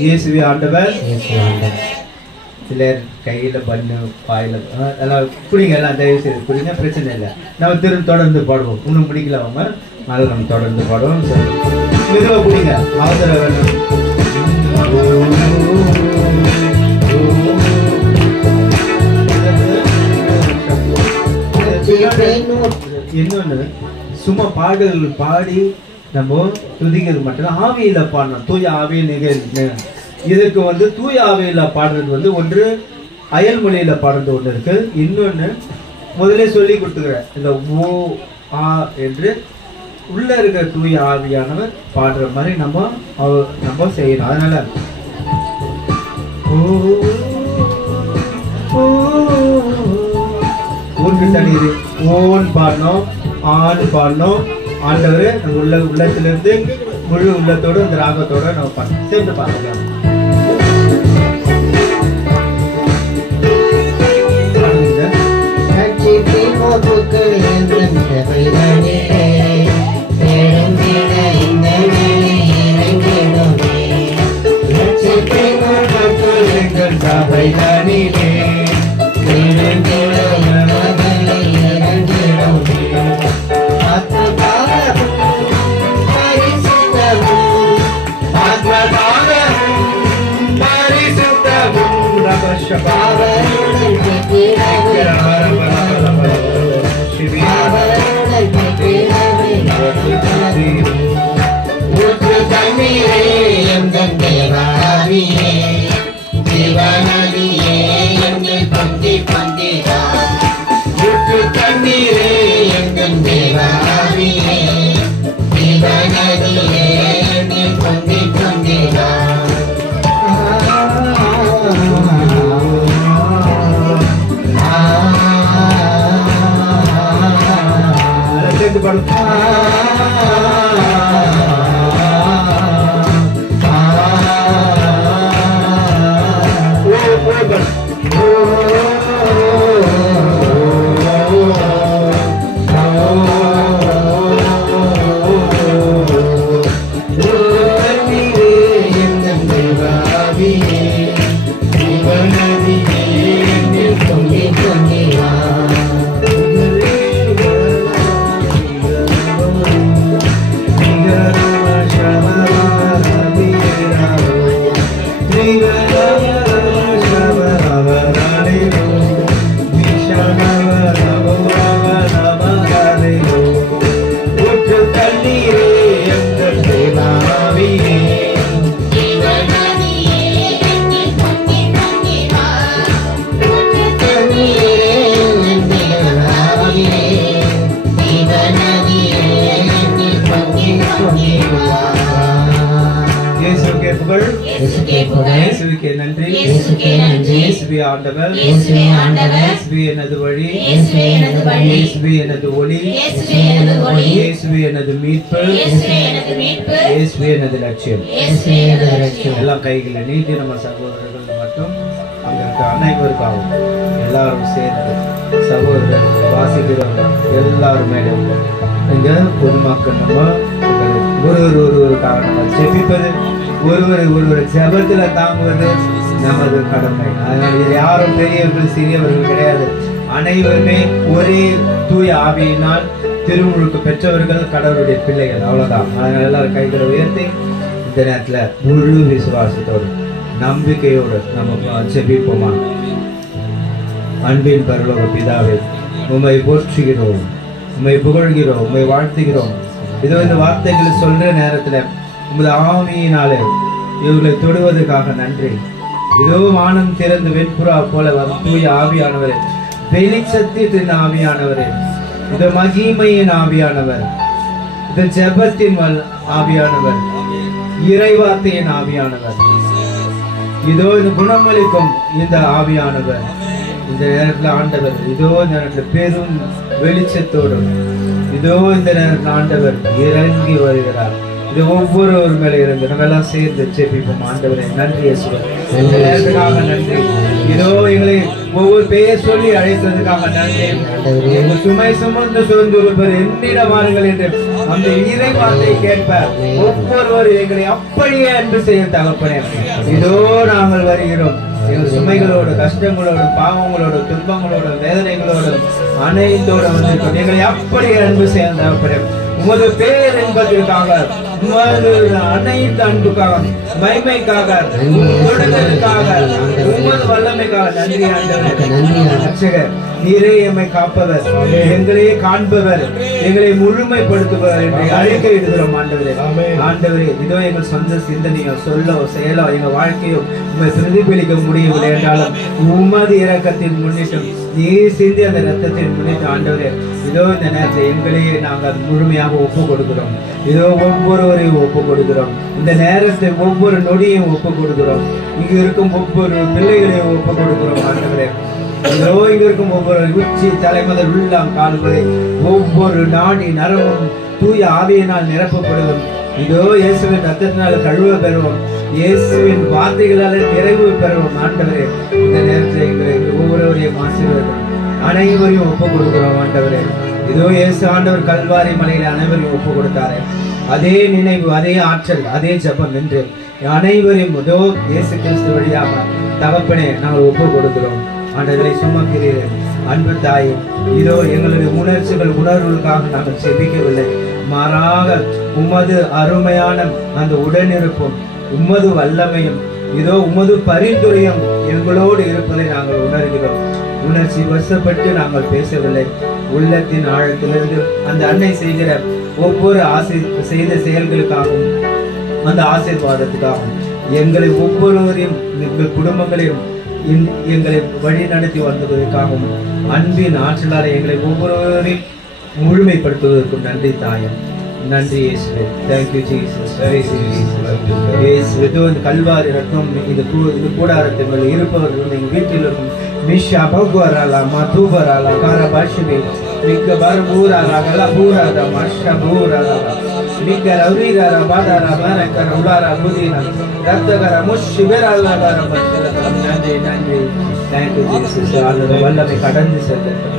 இயேசுவே ஆண்டவர். சிலர் கையில் பண்ணு வாயில் எல்லாம் குடிங்க, எல்லாம் தயவு செய்து குடிங்க, பிரச்சனை இல்லை. நம்ம தொடர்ந்து பாடுவோம். இன்னும் பிடிக்கல அவங்க, அதை நம்ம தொடர்ந்து பாடுவோம். மெதுவாக குடிங்க, அவசரம் வேணும். இன்னொன்று சும்மா பாடல்கள் பாடி நம்ம துதிக்கிறது மட்டும் ஆவியில பாடணும். தூய ஆவியில் நிகழ்வு இதுக்கு தூய ஆவியில பாடுறது ஒன்று அயல்மொழியில பாடுறது ஒன்று இருக்கு. இன்னொன்னு முதலே சொல்லி கொடுத்துக்கிறேன், இந்த ஓ ஆ என்று உள்ள இருக்கிற தூய ஆவியானவர் பாடுற மாதிரி நம்ம செய்யணும். அதனால ஊருக்கு தண்ணீர் ஓன் பாடணும், ஆண் பாடணும். ஆண்டவர் நம்ம உள்ளத்திலிருந்து முழு உள்ளத்தோடு அந்த ராகத்தோட நம்ம பாடணும். சேர்ந்து பாருங்க. எல்லாம் கைகளை நீட்டி நம்ம சகோதரர்கள் மட்டும் அங்க இருக்க அனைவருக்காகவும் எல்லாரும் சேர்ந்து சகோதரர்கள் வாசிக்கிறவங்க எல்லாருமே இங்க பொதுமக்கள் நம்ம ஒருவருக்காக நம்ம ஜெபிப்பது, ஒருவர் ஜெபத்துல தாங்குவது நமது கடமை. அதனால யாரும் பெரியவர்கள் சிறியவர்கள் கிடையாது. அனைவருமே ஒரே தூய ஆவியினால் திருமுழுக்கு பெற்றவர்கள், கடவுளுடைய பிள்ளைகள், அவ்வளவுதான். அதனால எல்லாரும் கைகளை உயர்த்தி இந்த நேரத்துல முழு விசுவாசத்தோடு நம்பிக்கையோடு நம்ம ஜெபிப்போமா. அன்பின் பரலோக பிதாவே, உம்மை போற்றுகிறோம், உம்மை புகழ்கிறோம், உம்மை வாழ்த்துகிறோம். இதோ இந்த வார்த்தைகளை சொல்ற நேரத்துல உமது ஆவியினாலே இவர்களை தொடுவதற்காக நன்றி. இதோ வானம் திறந்து வெண்புறா போல வரும் தூய ஆவியானவரே, வெளிச்சத்தின் ஆவியானவரே, இந்த மகிமையின் ஆவியானவர், இந்த ஜெபத்தின் ஆவியானவர், இறைவார்த்தையின் ஆவியானவர், இதோ இந்த குணமளிக்கும் இந்த ஆவியானவர் இந்த நேரத்தில் ஆண்டவர் இதோ இந்த நேரத்தில் பெரும் வெளிச்சத்தோடும் இதோ இந்த நேரத்தில் ஆண்டவர் இறங்கி வருகிறார். இது ஒவ்வொருவர் மேல இருந்து நம்ம எல்லாம் சேர்ந்து ஜெபிப்போம். ஆண்டவரே நன்றி இயேசுவே, இந்த நேரத்துக்காக நன்றி. இதோ எங்களை ஒவ்வொரு பெயர் சொல்லி அழைத்ததுக்காக நன்றி. எங்கள் சுமை சுமந்து சுதந்திருப்பர் என்னிடம் வாருங்கள் என்று அந்த இறை வார்த்தை கேட்ப ஒவ்வொருவரும் எங்களை அப்படியே அன்பு செய்ய தகப்பனே. இதோ நாங்கள் வருகிறோம். எங்கள் சுமைகளோடு, கஷ்டங்களோடு, பாவங்களோடு, துன்பங்களோடு, வேதனைகளோடு அனைத்தோடு வந்திருக்கோம். எங்களை அப்படியே அன்பு செய்ய தகப்பனே. உமது பேர் என்பதற்காக, உமது அனைத்து அன்புக்காக, மகிமைக்காக, உமது வல்லமைக்காக நன்றி ஆண்டவரே. நீரே எம்மை காப்பவர், எங்களையே காண்பவர், எங்களை முழுமைப்படுத்துபவர் என்று அறிக்கையிடுகிறோம் ஆண்டவரே. ஆண்டவரே, இதோ எங்கள் சொந்த சிந்தனையோ சொல்லோ செயலோ எங்கள் வாழ்க்கையோ உண்மை பிரதிபலிக்க முடியவில்லை என்றாலும் உமது இரக்கத்தின் முன்னிட்டும் நீர் சிந்தி அந்த ரத்தத்தின் முன்னிட்டு ஆண்டவரே, இதோ இந்த நேரத்தில் எங்களையே நாங்கள் முழுமையாக ஒப்பு கொடுக்கிறோம். இதோ ஒவ்வொருவரையும் ஒப்பு கொடுக்கிறோம். இந்த நேரத்தை ஒவ்வொரு நொடியும் ஒப்பு கொடுக்கிறோம். இங்கு இருக்கும் ஒவ்வொரு பிள்ளைகளையும் ஒப்பு கொடுக்கிறோம் ஆண்டவரே. இதோ இங்க இருக்கும் ஒவ்வொரு உச்சி தலை முதல் உள்ளம் கால் வரை ஒவ்வொரு நாடி நரமும் தூய ஆவியினால் நிரப்பப்படுவோம். இதோ இயேசுவின் ரத்தத்தினால் கழுவ பெறுவோம். இயேசுவின் வார்த்தைகளால் நிறைவு பெறுவோம் ஆண்டவரே. இந்த நேரத்தில் எங்களை ஒவ்வொருவரையும் ஆசீர்வதிக்கிறோம். அனைவரையும் ஒப்பு கொடுக்கிறோம் ஆண்டவரே. இதோ இயேசு ஆண்டவர் கல்வாரி மலையில அனைவரையும் ஒப்பு கொடுத்தாரே, அதே நினைவு, அதே ஆற்றல், அதே ஜபம் என்று அனைவரையும் இதோ இயேசு கிறிஸ்து வழியாக தகப்பனே நாங்கள் ஒப்பு கொடுக்கிறோம். ஆண்டவரை சுமக்கிறீர்கள் அன்பு தாயே. இதோ எங்களுடைய உணர்ச்சிகள் உணர்வுகளுக்காக நாங்கள் செபிக்கவில்லை, மாறாக உமது அருமையான அந்த உடனிருப்பும் உமது வல்லமையும் இதோ உமது பரிந்துரையும் எங்களோடு இருப்பதை நாங்கள் உணர்கிறோம். உணர்ச்சி வசப்பட்டு நாங்கள் பேசவில்லை, உள்ளத்தின் ஆழத்திலிருந்து அந்த அன்னை செய்கிற ஒவ்வொரு செய்த செயல்களுக்காகவும் அந்த ஆசீர்வாதத்துக்காகவும் எங்களை ஒவ்வொருவரையும் எங்கள் குடும்பங்களையும் எங்களை வழி நடத்தி வந்ததற்காகவும் அன்பின் ஆற்றலால் எங்களை ஒவ்வொருவரையும் முழுமைப்படுத்துவதற்கும் நன்றி தாயம். நன்றி இயேசுவே. Thank you Jesus. இயேசுவே, இந்த கல்வாரி ரத்தம் இந்த கூடாரத்தின் மேல் இருப்பவர்கள் எங்கள் வீட்டில் இருக்கும் மிஷா பகுவராலா மதுவராலா காரபாஷிமே மிக்க பர்பூராலா கலபூராலா மஷா பூராலா மிக்க ரவுரிகாரா பாதாரா பாரக்கர உலாரா புதினா ரத்தகர முஷிபராலா காரபாஷிலா. நன்றி நன்றி. Thank you Jesus. ஆண்டவரே, வல்லமை கடந்து செல்லட்டும்.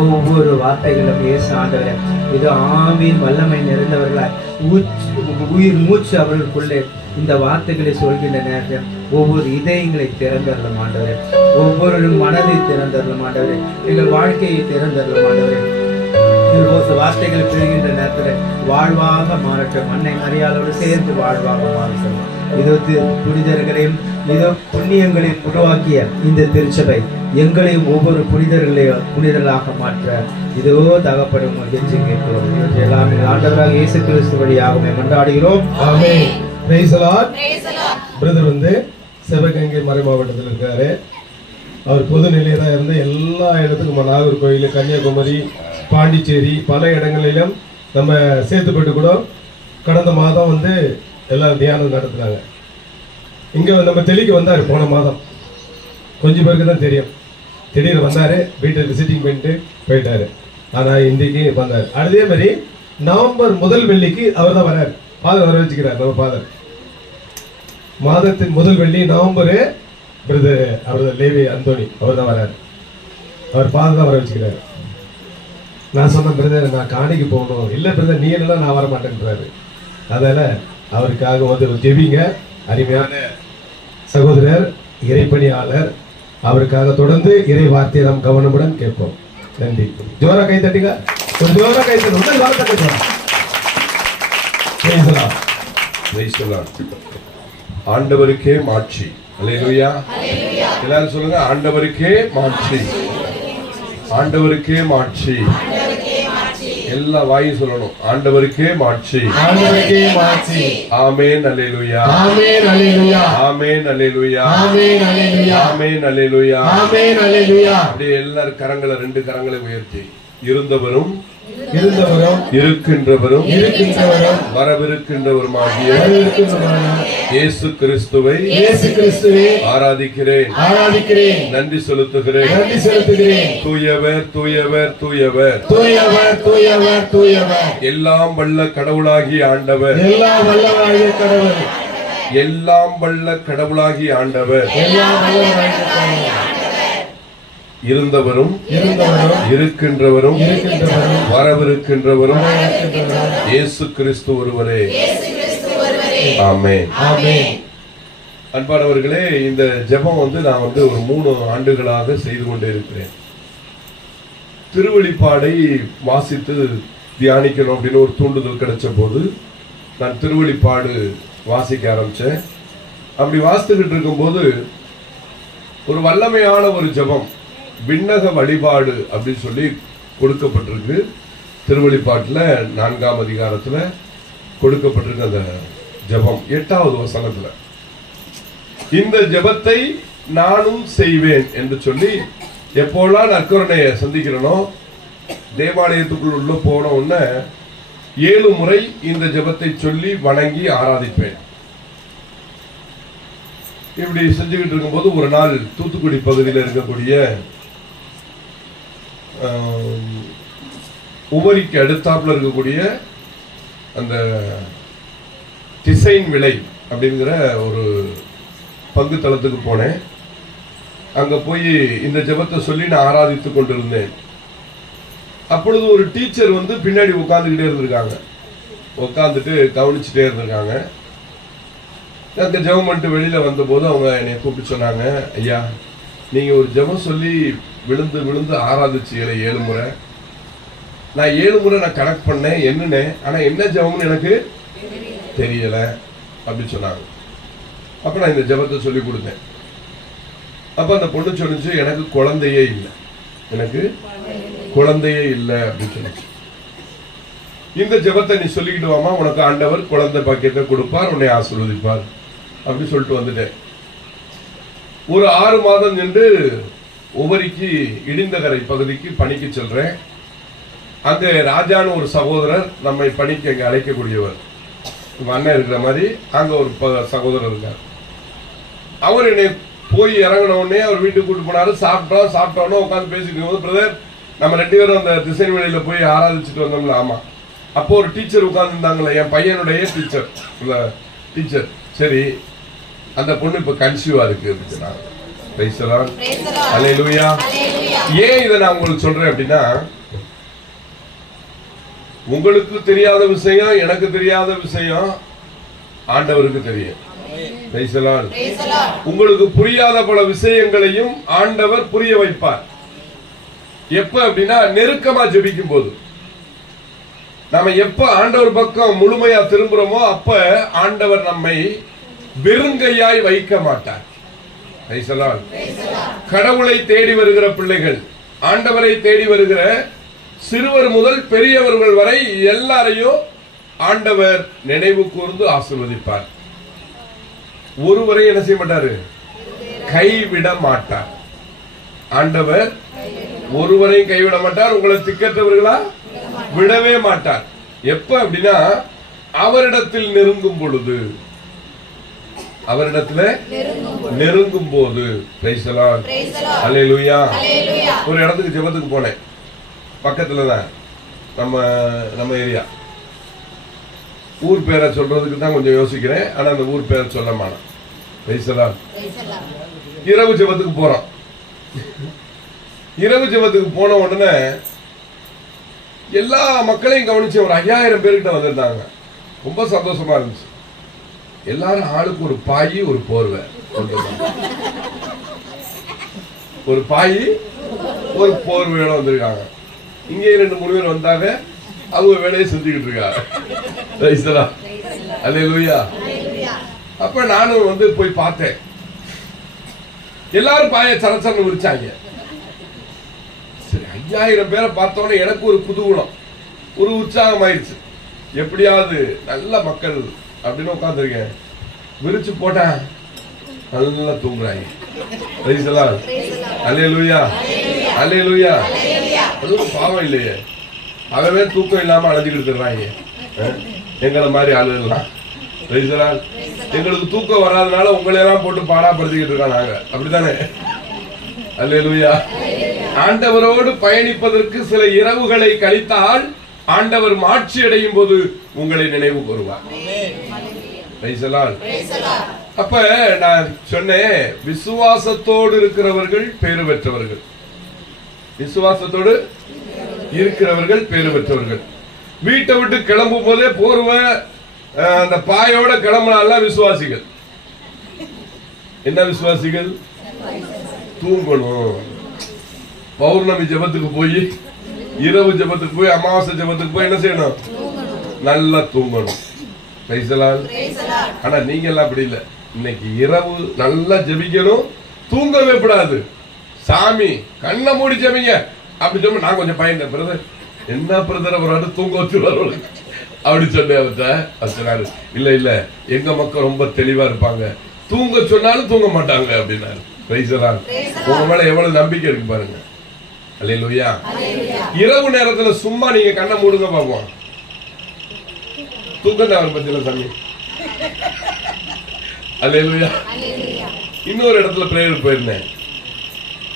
ஒவ்வொரு வார்த்தைகளும் இயேசு ஆண்டவரே, இது ஆவின் வல்லமை நிறைந்தவர்களாய் உயிர் மூச்சு அவர்களுக்குள்ளே இந்த வார்த்தைகளை சொல்கின்ற நேரத்தில் ஒவ்வொரு இதயங்களை திறந்தரலாம் ஆண்டவரே, ஒவ்வொரு மனதை திறந்தரலாம் ஆண்டவரே, எங்கள் வாழ்க்கையை திறந்தரலாம் ஆண்டவரே. வார்த்தைகளை பெறுகின்ற நேரத்தில் வாழ்வாக மாறட்டும். அன்னை மரியாதையோடு சேர்ந்து வாழ்வாக மாறட்டும். இதோ புனிதர்களையும் இதோ புண்ணியங்களையும் உருவாக்கிய இந்த திருச்சபை எங்களையும் ஒவ்வொரு புனிதர்களாக மாற்ற இதோ தகப்படும் கெஞ்சி கேட்கிறோம். எல்லாமே ஆண்டவராக இயேசு கிறிஸ்து வழியாகவே மன்றாடுகிறோம். Amen. Praise the lord. Brother வந்து சிவகங்கை மறை மாவட்டத்தில் இருக்காரு. அவர் பொது நிலையில இருந்து எல்லா இடத்துக்கும் நாகர்கோவில், கன்னியாகுமரி, பாண்டிச்சேரி பல இடங்களிலும் நம்ம சேர்த்துப்பட்டு கூட கடந்த மாதம் வந்து எல்லாம் தியானம் நடத்துனாங்க. இங்கே நம்ம தெளிக்கு வந்தார் போன மாதம். கொஞ்சம் பேருக்கு தான் தெரியும். திடீர்னு வந்தார், வீட்டில் விசிட்டிங் பண்ணிட்டு போயிட்டாரு. ஆனால் இன்றைக்கு வந்தார். அதே மாதிரி நவம்பர் முதல் வெள்ளிக்கு அவர் தான் வரார். ஃபாதர் வர வச்சுக்கிறார். நம்ம ஃபாதர் மாதத்தின் முதல் வெள்ளி நவம்பரு பிரதர் அவர் லேவி அந்தோனி அவர் தான் வரார். அவர் ஃபாதர் தான் வர வச்சுக்கிறார். நான் சொன்ன பிரதர் நான் காணிக்கு போகணும். இல்லை பிரதர் நீ எல்லாம் நான் வர மாட்டேன்றாரு. அதனால் அவருக்காக வந்து ஜெபிங்க. அருமையான சகோதரர், இறைப்பணியாளர், அவருக்காக தொடர்ந்து இறை வார்த்தையை நாம் கவனமுடன் கேட்போம். நன்றி. ஜோரா கை தட்டுங்க. ஒரு ஜோரா கை தட்டுங்க. ஆண்டவருக்கே மாட்சி. அல்லேலூயா. எல்லாரும் சொல்லுங்க, ஆண்டவருக்கே மாட்சி, ஆண்டவருக்கே மாட்சி. எல்லா வாயும் சொல்லணும், ஆண்டவருக்கே மாட்சி, ஆண்டவருக்கே மாட்சி. ஆமென் அல்லேலூயா, ஆமென் அல்லேலூயா, ஆமென் அல்லேலூயா, ஆமென் அல்லேலூயா, ஆமென் அல்லேலூயா, ஆமென் அல்லேலூயா. அப்படியே எல்லாரும் கரங்களை, ரெண்டு கரங்களை உயர்த்தி, இருந்தவரும் இருந்தவரும் இருக்கின்றவரும் வரவிருக்கின்றவருமாகிய இயேசு கிறிஸ்துவை ஆராதிக்கிறேன். நன்றி செலுத்துகிறேன். தூயவர் தூயவர் தூயவர் எல்லாம் வல்ல கடவுளாகி ஆண்டவர். எல்லாம் வல்ல கடவுளாகி ஆண்டவர். இருந்தவரும் இருக்கின்றவரும் வரவிருக்கின்றவரும் இயேசு கிறிஸ்து ஒருவரே. ஆமென். அன்பானவர்களே, இந்த ஜெபம் நான் ஒரு 3 ஆண்டுகளாக செய்து கொண்டே இருக்கிறேன். திருவெளிப்பாடை வாசித்து தியானிக்கணும் அப்படின்னு ஒரு தூண்டுதல் கிடைச்ச போது நான் திருவெளிப்பாடு வாசிக்க ஆரம்பிச்சேன். அப்படி வாசித்துக்கிட்டு இருக்கும்போது ஒரு வல்லமையான ஒரு ஜெபம், விண்ணக வழிபாடு அப்படின்னு சொல்லி கொடுக்கப்பட்டிருக்கு. திருவெளிப்பாட்டுல 4ஆம் அதிகாரத்துல கொடுக்கப்பட்டிருக்கு அந்த ஜெபம் 8வது வசனத்துல. இந்த ஜெபத்தை நானும் செய்வேன் என்று சொல்லி எப்போல்லாம் நற்கருணையை சந்திக்கிறனோ தேவாலயத்துக்குள் உள்ள போன உடனே 7 முறை இந்த ஜெபத்தை சொல்லி வணங்கி ஆராதிப்பேன். இப்படி செஞ்சுக்கிட்டு இருக்கும்போது ஒரு நாள் தூத்துக்குடி பகுதியில் இருக்கக்கூடிய உவரிக்கு அடுத்தாப்புல இருக்கக்கூடிய அந்த டிசைன் விலை அப்படிங்கிற ஒரு பங்கு தளத்துக்கு போனேன். அங்க போய் இந்த ஜெபத்தை சொல்லி நான் ஆராதித்துக் கொண்டிருந்தேன். அப்பொழுது ஒரு டீச்சர் பின்னாடி உட்கார்ந்துகிட்டே இருந்திருக்காங்க. உட்கார்ந்துட்டு கவனிச்சுட்டே இருந்திருக்காங்க. அந்த ஜெபம் பண்ணிட்டு வெளியில வந்த போது அவங்க என்னை கூப்பிட்டு சொன்னாங்க, ஐயா, நீங்க ஒரு ஜெபம் சொல்லி விழுந்து விழுந்து ஆராதிச்சீங்களே 7 முறை. நான் 7 முறை நான் கனெக்ட் பண்ணேன், என்னன்னு, ஆனா என்ன ஜெபம்னு எனக்கு தெரியல அப்படின்னு சொன்னாங்க. அப்ப நான் இந்த ஜெபத்தை சொல்லி கொடுத்தேன். அப்ப அந்த பொண்ணு சொல்லிச்சு, எனக்கு குழந்தையே இல்லை, எனக்கு குழந்தையே இல்லை அப்படின்னு சொல்லிச்சு. இந்த ஜெபத்தை நீ சொல்லிக்கிட்டு வாமா, உனக்கு ஆண்டவர் குழந்தை பாக்கியத்தை கொடுப்பார், உன்னை ஆசீர்வதிப்பார் அப்படி சொல்லிட்டு வந்துட்டேன். ஒரு 6 மாதம் சென்று உவரிக்கு இடிந்தகரை பகுதிக்கு பணிக்கு செல்றேன். அங்க ராஜான்னு ஒரு சகோதரர் நம்மை பணிக்கு அங்க அழைக்கக்கூடியவர், அண்ணன் இருக்கிற மாதிரி அங்க ஒரு சகோதரர் இருக்கார். அவர் என்னை போய் இறங்கின உடனே அவர் வீட்டுக்கு கூட்டு போனாரு. சாப்பிட்டோன்னு உட்காந்து பேசிட்டு இருக்கும்போது, பிரதர், நம்ம 2 பேரும் அந்த திசைன் வேலையில போய் ஆராதிச்சுட்டு வந்தோம்ல. ஆமா. அப்போ ஒரு டீச்சர் உட்கார்ந்து இருந்தாங்களே, என் பையனுடைய டீச்சர். சரி, அந்த பொண்ணு இப்ப கன்சீவா இருக்கு. ஏன் இதை நான் உங்களுக்கு சொல்றேன் அப்படின்னா, உங்களுக்கு தெரியாத விஷயம், எனக்கு தெரியாத விஷயம் ஆண்டவருக்கு தெரியும். உங்களுக்கு புரியாத பல விஷயங்களையும் ஆண்டவர் புரிய வைப்பார். எப்ப அப்படின்னா, நெருக்கமா ஜெபிக்கும் போது. நாம எப்ப ஆண்டவர் பக்கம் முழுமையா திரும்புறோமோ அப்ப ஆண்டவர் நம்மை வெறுங்கையாய் வைக்க மாட்டார். கடவுளை தேடி வருகிற பிள்ளைகள், ஆண்டவரை தேடி வருகிற சிறுவர் முதல் பெரியவர்கள் வரை எல்லாரையும் ஆண்டவர் நினைவு கூர்ந்து ஆசீர்வதிப்பார். ஒருவரை என்ன செய்ய மாட்டாரு, கைவிட மாட்டார். ஆண்டவர் ஒருவரையும் கைவிட மாட்டார். உங்களை திக்கற்றவர்களா விடவே மாட்டார். எப்ப அப்படின்னா, அவரிடத்தில் நெருங்கும் பொழுது, அவரிடத்துல நெருங்கும் போது. அல்லேலூயா. ஒரு இடத்துக்கு ஜெபத்துக்கு போனேன், பக்கத்துலதான் நம்ம ஏரியா. ஊர் பேரை சொல்றதுக்கு தான் கொஞ்சம் யோசிக்கிறேன், ஆனா அந்த ஊர் பேரை சொல்ல மாட்டேன். இரவு ஜெபத்துக்கு போறோம். இரவு ஜெபத்துக்கு போன உடனே எல்லா மக்களையும் கவனிச்சு ஒரு 5000 பேர்கிட்ட வந்திருந்தாங்க. ரொம்ப சந்தோஷமா இருந்துச்சு. எல்லாரும் ஆளுக்கு ஒரு பாயி ஒரு போர்வை, ஒரு பாயி ஒரு போர்வையோட வந்திருக்காங்க. இங்கே 2-3 பேர் வந்தாங்க, அவங்க வேலையை செஞ்சுக்கிட்டு இருக்காங்க. அல்லேலூயா. அப்ப நானும் போய் பார்த்தேன். எல்லாரும் பாய சரச்சரன்னு விரிச்சாங்க. சரி, 5000 பேரை பார்த்தோன்னே எனக்கு ஒரு குதூகலம், ஒரு உற்சாகம் ஆயிடுச்சு. எப்படியாவது நல்ல மக்கள் அப்படின்னு உட்காந்துருக்கேன். விரிச்சு போட்டேன், நல்லா தூங்குறாங்க. அல்லேலூயா, அல்லேலூயா. அது பாவம் இல்லையே. அவவே தூக்கம் இல்லாம அழைஞ்சுக்கிட்டு இருக்காங்க. எங்களை மாதிரி ஆளுலாம் எங்களுக்கு தூக்கம் வராதனால உங்களையெல்லாம் போட்டு பாடாப்படுத்திக்கிட்டு இருக்கோம் நாங்க, அப்படித்தானே? அல்லேலூயா. ஆண்டவரோடு பயணிப்பதற்கு சில இரவுகளை கழித்தால் ஆண்டவர் மாட்சி அடையும் போது உங்களை நினைவு கூறுவார். அப்ப நான் சொன்னேன், விசுவாசத்தோடு இருக்கிறவர்கள் பேறு பெற்றவர்கள். விசுவாசத்தோடு இருக்கிறவர்கள் பேறு பெற்றவர்கள். வீட்டை விட்டு கிளம்பும் போதே போர்வை அந்த பாயோட கிளம்பினால விசுவாசிகள். என்ன விசுவாசிகள்? தூங்கணும். பௌர்ணமி ஜெபத்துக்கு போய், இரவு ஜெபத்துக்கு போய், அமாவாசை ஜெபத்துக்கு போய் என்ன செய்யணும்? நல்லா தூங்கணும். ஆனா நீங்க எல்லாம் அப்படி இல்ல. இன்னைக்கு இரவு நல்லா ஜெபிக்கணும், தூங்கவே கூடாது. சாமி கண்ணை மூடி ஜெபிங்க அப்படி சொன்ன நான் கொஞ்சம் பயந்தேன். பிரதர் என்ன பிரதர் அவரோட தூங்க வச்சுருவாரு அப்படி சொன்னாரு. இல்ல இல்ல எங்க மக்கள் ரொம்ப தெளிவா இருப்பாங்க, தூங்க சொன்னாலும் தூங்க மாட்டாங்க அப்படின்னாரு. உங்க மேல எவ்வளவு நம்பிக்கை இருக்கு பாருங்க. அல்லேலூயா. இரவு நேரத்துல சும்மா நீங்க கண்ணை மூடுங்க பாப்போம், தூக்கம் தான் அவர் பத்தில சாமி. அல்லேலூயா. இன்னொரு இடத்துல பிரேயர் போயிருந்தேன்.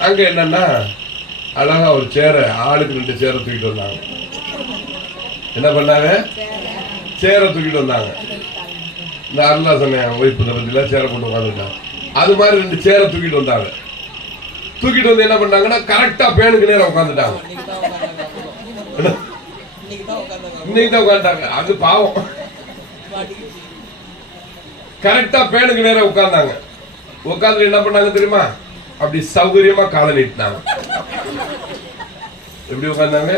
அங்க என்னன்னா அழகா ஒரு சேர, ஆளுக்கு 2 சேரை தூக்கிட்டு வந்தாங்க. என்ன பண்ணாங்க? சேரை தூக்கிட்டு வந்தாங்க. இந்த அருளா சொன்னேன் ஒய்ஃப் பத்தில சேரை போட்டு உட்காந்துட்டாங்க. அது மாதிரி 2 சேரை தூக்கிட்டு வந்தாங்க. தூக்கிட்டு வந்து என்ன பண்ணாங்கன்னா கரெக்டா பேனுக்கு நேரம் உட்காந்துட்டாங்க. இன்னைக்கு தான் உட்காந்துட்டாங்க. அது பாவம். கரெக்டா பேனுக்கு நேரம் உட்கார்ந்தாங்க. உட்கார்ந்து என்ன பண்ணாங்க தெரியுமா? அப்படி சௌகரியமா காலை நீட்டினாங்க. எப்படி உட்கார்ந்தாங்க?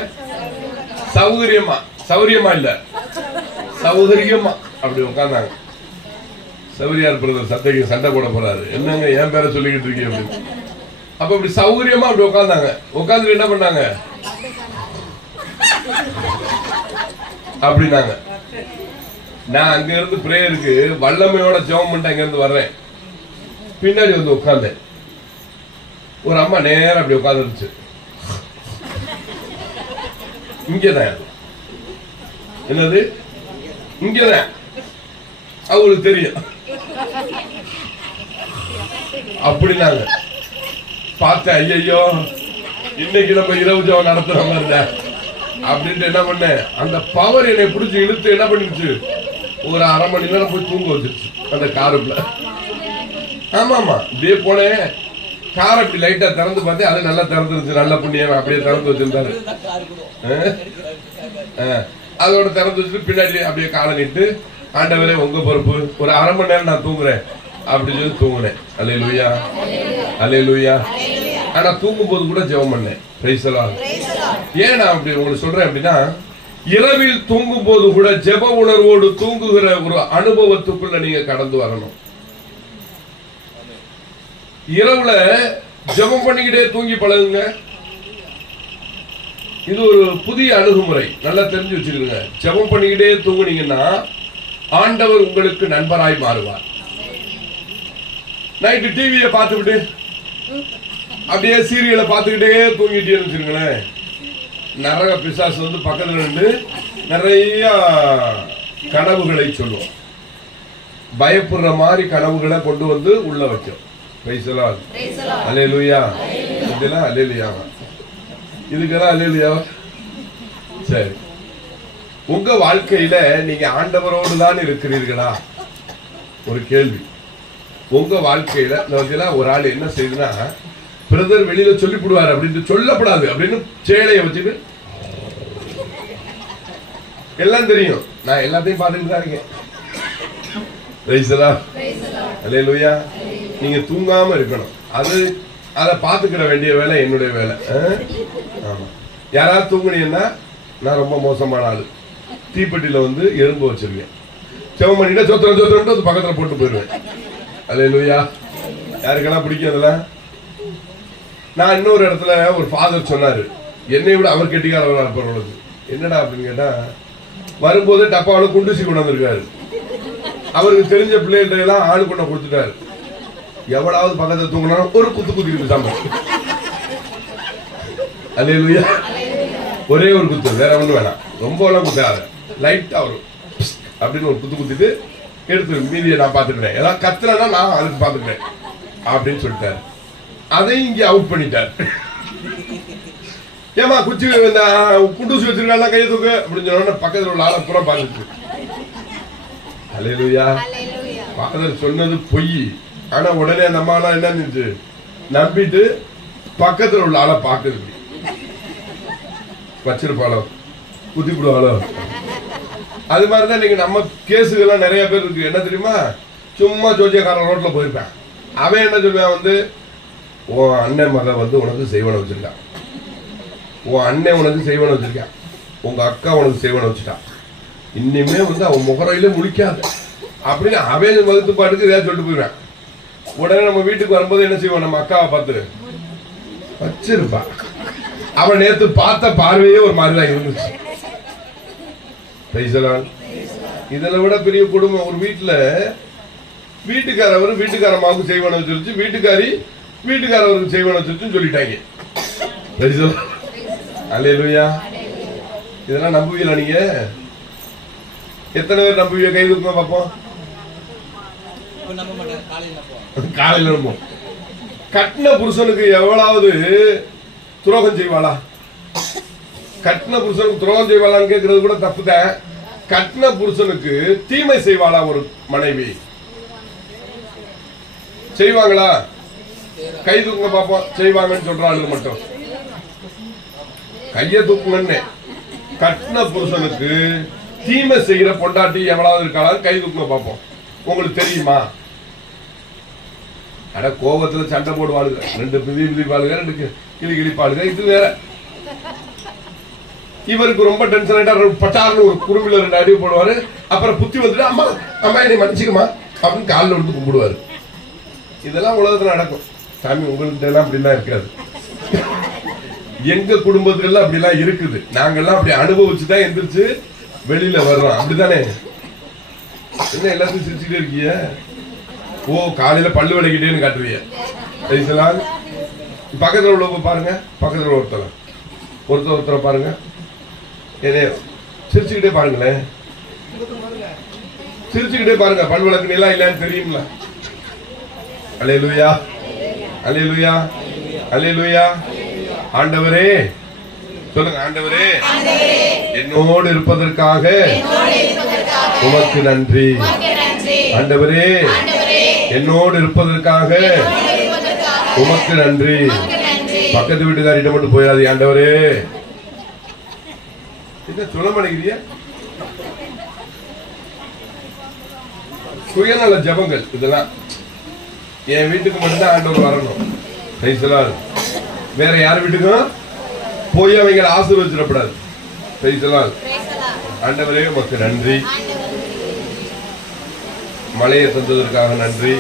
சௌகரியமா, சௌகரியமா இல்ல, சௌகரியமா அப்படி உட்கார்ந்தாங்க. சௌகரியார் பிரதர் சட்டைக்கு சண்டை போட போறாரு, என்னங்க என் பேரை சொல்லிக்கிட்டு இருக்கீங்க அப்படின்னு. அப்ப இப்படி சௌகரியமா அப்படி உட்கார்ந்தாங்க. உட்கார்ந்து என்ன பண்ணாங்க அப்படின்னாங்க. நான் அங்க இருந்து பிரேயருக்கு வல்லமையோட ஜெபம் பண்ணிட்டு அங்க இருந்து வர்றேன். பின்னாடி வந்து உட்கார்ந்தேன். ஒரு அம்மா நேரம் அப்படி உட்கார்ந்துருச்சு. இங்கதான். என்னது? இங்கதான். அவங்களுக்கு தெரியும். அப்படின்னாங்க. பார்த்தேன், ஐயோ இன்னைக்கு நம்ம இரவு ஜெபம் நடத்துற மாதிரி அப்படின்ட்டு என்ன பண்ணேன், அந்த பவர் என்னை பிடிச்சி இழுத்து என்ன பண்ணிருச்சு, ஒரு அரை மணி நேரம் போய் தூங்க வச்சிருச்சு அந்த காருக்குள்ள. ஆமாமா, இப்படியே போனேன். கார் அப்படி லைட்டா திறந்து பார்த்தேன், அது நல்லா திறந்துருச்சு. நல்ல புண்ணியம் அப்படியே திறந்து வச்சிருந்தாரு. அதோட திறந்து வச்சுட்டு பின்னாடி அப்படியே காலை நீட்டு, ஆண்டவரே உங்க பொறுப்பு, ஒரு அரை மணி நேரம் நான் தூங்குறேன் அப்படி சொல்லி தூங்குனேன். அல்லேலூயா, அல்லேலூயா. ஆனா தூங்கும் போது கூட ஜெபம் பண்ணேன். Price the Lord. ஏன் நான் அப்படி உங்களுக்கு சொல்றேன் அப்படின்னா, இரவில் தூங்கும் போது கூட ஜெப உணர்வோடு தூங்குகிற ஒரு அனுபவத்துக்குள்ள நீங்க கடந்து வரணும். இரவுல ஜெபம் பண்ணிக்கிட்டே தூங்கி பழகுங்க. இது ஒரு புதிய அணுகுமுறை, நல்லா தெரிஞ்சு வச்சுக்கிறீங்க. ஜெபம் பண்ணிக்கிட்டே தூங்குனீங்கன்னா ஆண்டவர் உங்களுக்கு நண்பராய் மாறுவார். நைட்டு டிவியை பார்த்துக்கிட்டு அப்படியே சீரியலை பார்த்துக்கிட்டே தூங்கிட்டே வச்சுருங்களேன், நரக பிசாசு வந்து பக்கத்துல நின்று நிறைய கனவுகளை சொல்லும். பயப்படுற மாதிரி கனவுகளை கொண்டு வந்து உள்ள வைக்கும். அல்லேலூயா. இதெல்லாம் அல்லேலூயாவா? இதுக்கெல்லாம் அல்லேலூயாவா? சரி, உங்க வாழ்க்கையில நீங்க ஆண்டவரோடு தான் இருக்கிறீர்களா? ஒரு கேள்வி. உங்க வாழ்க்கையில ஒரு ஆள் என்ன செய்யுதுன்னா, பிரதர் வெளியில சொல்லிவிடுவார் அப்படின்னு சொல்லப்படாது அப்படின்னு சேலையை வச்சுட்டு, எல்லாம் தெரியும், நான் எல்லாத்தையும் பார்த்துட்டு தான் இருக்கேன். அல்லேலூயா. நீங்க தூங்காம இருக்கணும். அதை பாத்துக்கிற வேண்டிய வேலை என்னுடைய வேலை. ஆமா, யாராவது தூங்குனீங்கன்னா நான் ரொம்ப மோசமான ஆளு. தீப்பெட்டியில வந்து எறும்பு வச்சிருக்கேன், செவம் பண்ணிட்டு சொத்திரம் சொத்திரம் பக்கத்துல போட்டு போயிருவேன். அல்லேலூயா. யாருக்கெல்லாம் பிடிக்கும் அதெல்லாம்? நான் இன்னொரு இடத்துல ஒரு ஃபாதர் சொன்னாரு, என்னை விட அவர் கெட்டிக்காரவரா இருப்பார். என்னடா அப்படின்னு கேட்டா, வரும்போது டப்பாவில் குண்டுசி கொண்டு வந்திருக்காரு. அவருக்கு தெரிஞ்ச பிள்ளைகிட்ட எல்லாம் ஆளு கொண்ட கொடுத்துட்டாரு. எவ்வளவு பக்கத்துல தூங்கினா ஒரு குத்து குத்திக்கிட்டு சாம்பல். அல்லேலூயா. ஒரே ஒரு குத்து, வேற ஒண்ணு வேணாம், ரொம்ப எல்லாம் குத்தாது, லைட்டா வரும் அப்படின்னு ஒரு குத்து குத்திட்டு எடுத்து மீதியை நான் பாத்துக்கிறேன், ஏதாவது கத்துறேன்னா நான் அதுக்கு பாத்துக்கிறேன் அப்படின்னு சொல்லிட்டாரு. அதையும் இங்க அவுட் பண்ணிட்டாரு. ஏமா குச்சி குண்டூசி வச்சிருக்கா கையை தூக்கு அப்படின்னு சொன்ன பக்கத்துல உள்ள ஆளை பூரா பாத்துட்டு, அல்லேலூயா. ஃபாதர் சொன்னது பொய், ஆனா உடனே அந்த அம்மா என்ன நினைச்சு நம்பிட்டு பக்கத்துல உள்ள ஆளை பாக்குது, வச்சிருப்பாளோ குத்தி போடுவாளோ. அது மாதிரிதான் நீங்க நம்ம கேஸுகள்லாம் நிறைய பேர் இருக்கு. என்ன தெரியுமா, சும்மா ஜோசியக்காரன் ரோட்ல போயிருப்பேன், அவன் என்ன சொல்லுவான் வந்து, உன் அண்ணன் மகன் வந்து உனக்கு செய்வன வச்சிருக்கான், உன் அண்ணன் உனக்கு செய்வன வச்சிருக்கான், உங்க அக்கா உனக்கு செய்வன வச்சுட்டான், இன்னுமே வந்து அவன் முகரையில முழிக்காது அப்படின்னு அவன் வகுத்து பாட்டுக்கு ஏதாவது சொல்லிட்டு போயிடுவான். உடனே நம்ம வீட்டுக்கு வரும்போது என்ன செய்வான், நம்ம அக்காவை பார்த்து வச்சிருப்பா, அவன் நேத்து பார்த்த பார்வையே ஒரு மாதிரிதான் இருந்துச்சு. இதில் விட பெரிய குடும்பம், ஒரு வீட்டுல வீட்டுக்காரவர் வீட்டுக்காரமாவுக்கு செய்வன வச்சிருச்சு, வீட்டுக்காரி வீட்டுக்காரவருக்கு செய்வன வச்சிருச்சுன்னு சொல்லிட்டாங்க. அல்லேலூயா. இதெல்லாம் நம்புவீங்களா நீங்க? எத்தனை பேர் நம்புவீங்க? கை தூக்குங்க பாப்போம். காலையில நம்புவோம். கட்டின புருஷனுக்கு எவ்வளவு துரோகம் செய்வாளா? கட்டின புருஷனுக்கு துரோகம் செய்வாளான்னு கேட்கறது கூட தப்புதான். கட்டின புருஷனுக்கு தீமை செய்வாளா ஒரு மனைவி? செய்வாங்களா? கை தூக்குங்க பாப்போம். செய்வாங்கன்னு சொல்ற ஆளுங்க மட்டும் கைய தூக்குங்கன்னு. கட்டின புருஷனுக்கு தீமை செய்கிற பொண்டாட்டி எவ்வளவு இருக்காளா? கை தூக்குங்க பாப்போம். உங்களுக்கு தெரியுமா? அட கோபத்துல சண்டை போடுவாளுங்க, ரெண்டு பிதி பாளுங்க, ரெண்டு கிளி கிளிப்பாளுங்க. இது வேற. இவருக்கு ரொம்ப டென்ஷன் ஆயிட்டா பட்டார்னு ஒரு குறும்பில ரெண்டு அடி போடுவாரு. அப்புறம் புத்தி வந்துட்டு அம்மா அம்மா என்னை மன்னிச்சுக்குமா அப்படின்னு காலில் விட்டு கும்பிடுவாரு. இதெல்லாம் உலகத்துல நடக்கும். சாமி உங்களுக்கு எல்லாம் அப்படிலாம் இருக்காது, எங்க குடும்பத்துல அப்படிலாம் இருக்குது. நாங்கெல்லாம் அப்படி அனுபவிச்சுதான் எந்திரிச்சு வெளியில வர்றோம். அப்படித்தானே? என்ன எல்லாத்தையும் சிரிச்சுட்டே இருக்கீங்க? ஓ, காலையில பல்லு விளக்கிட்டேன்னு காட்டுவீங்க. பக்கத்துல உள்ளவங்க பாருங்க, பக்கத்துல ஒருத்தரை பாருங்க, என்ன சிரிச்சுக்கிட்டே பாருங்களேன், சிரிச்சுக்கிட்டே பாருங்க. பல் விளக்கு எல்லாம் இல்லன்னு தெரியுங்களா? அல்லேலூயா, அல்லேலூயா, அல்லேலூயா. ஆண்டவரே சொல்லுங்க, ஆண்டவரே என்னோடு இருப்பதற்காக உமக்கு நன்றி. ஆண்டவரே என்னோடு இருப்பதற்காக உமக்கு நன்றி. பக்கத்து வீட்டுக்காரிட்ட மட்டும் போயாதீ. ஆண்டவரே என்ன சொல்ல மாட்டேங்கிறிய? சுயநல ஜபங்கள் இதெல்லாம். என் வீட்டுக்கு மட்டும்தான் ஆண்டவர் வரணும். வேற யார் வீட்டுக்கும் போய் அவங்களை ஆசீர்வதிச்சிடக்கூடாது. ஆண்டவரே உமக்கு நன்றி. மழையை தந்ததற்காக நன்றி.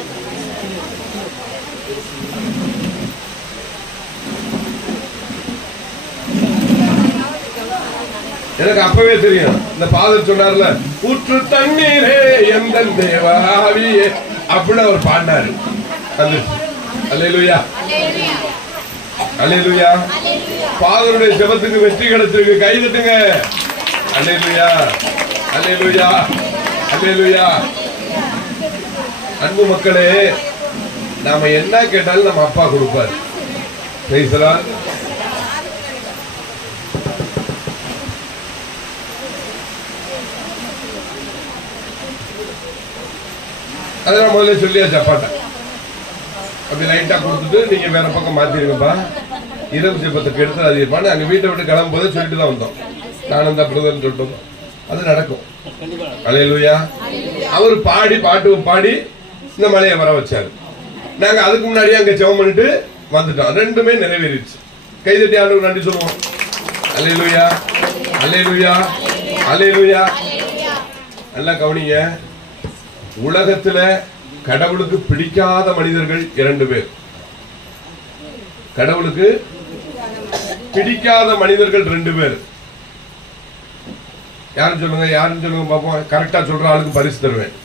எனக்கு அப்பவே தெரியும், இந்த பாதர் சொன்னார்ல, ஊற்று தண்ணீரே எந்த தேவாவியே அப்படின்னு அவர் பாடினாரு. அல்லேலூயா, அல்லேலூயா. பாதருடைய ஜெபத்துக்கு வெற்றி கிடைச்சிருக்கு. கை தட்டுங்க. அல்லேலூயா, அல்லேலூயா, அல்லேலூயா. அன்பு மக்களே, நாம என்ன கேட்டாலும் நம்ம அப்பா கொடுப்பார். அதெல்லாம் முதல்ல சொல்லியாச்சு அப்பாட்ட. அப்படி லைட்டா கொடுத்துட்டு நீங்க வேற பக்கம் மாத்திருங்கப்பா, இரவு ஜெபத்துக்கு எடுத்து அது இருப்பான்னு அங்க வீட்டை விட்டு கிளம்பும் போதே சொல்லிட்டு தான் வந்தோம். நானும் தான் பிரதர்ன்னு சொல்லிட்டு வந்தோம். அது நடக்கும். அல்லேலூயா. அவர் பாட்டு பாடி இந்த மலையை வர வச்சாரு. நாங்க அதுக்கு முன்னாடியே அங்க ஜெபம் பண்ணிட்டு வந்துட்டோம். ரெண்டுமே நிறைவேறிடுச்சு. கைதட்டி ஆண்டவருக்கு நன்றி சொல்லுவோம். அல்லேலூயா, அல்லேலூயா, அல்லேலூயா. நல்லா கவனிங்க. உலகத்துல கடவுளுக்கு பிடிக்காத மனிதர்கள் 2 பேர். கடவுளுக்கு பிடிக்காத மனிதர்கள் 2 பேர். யாரும் சொல்லுங்க, யாரும் சொல்லுங்க பாப்போம். கரெக்டா சொல்ற ஆளுக்கு பரிசு தருவேன்.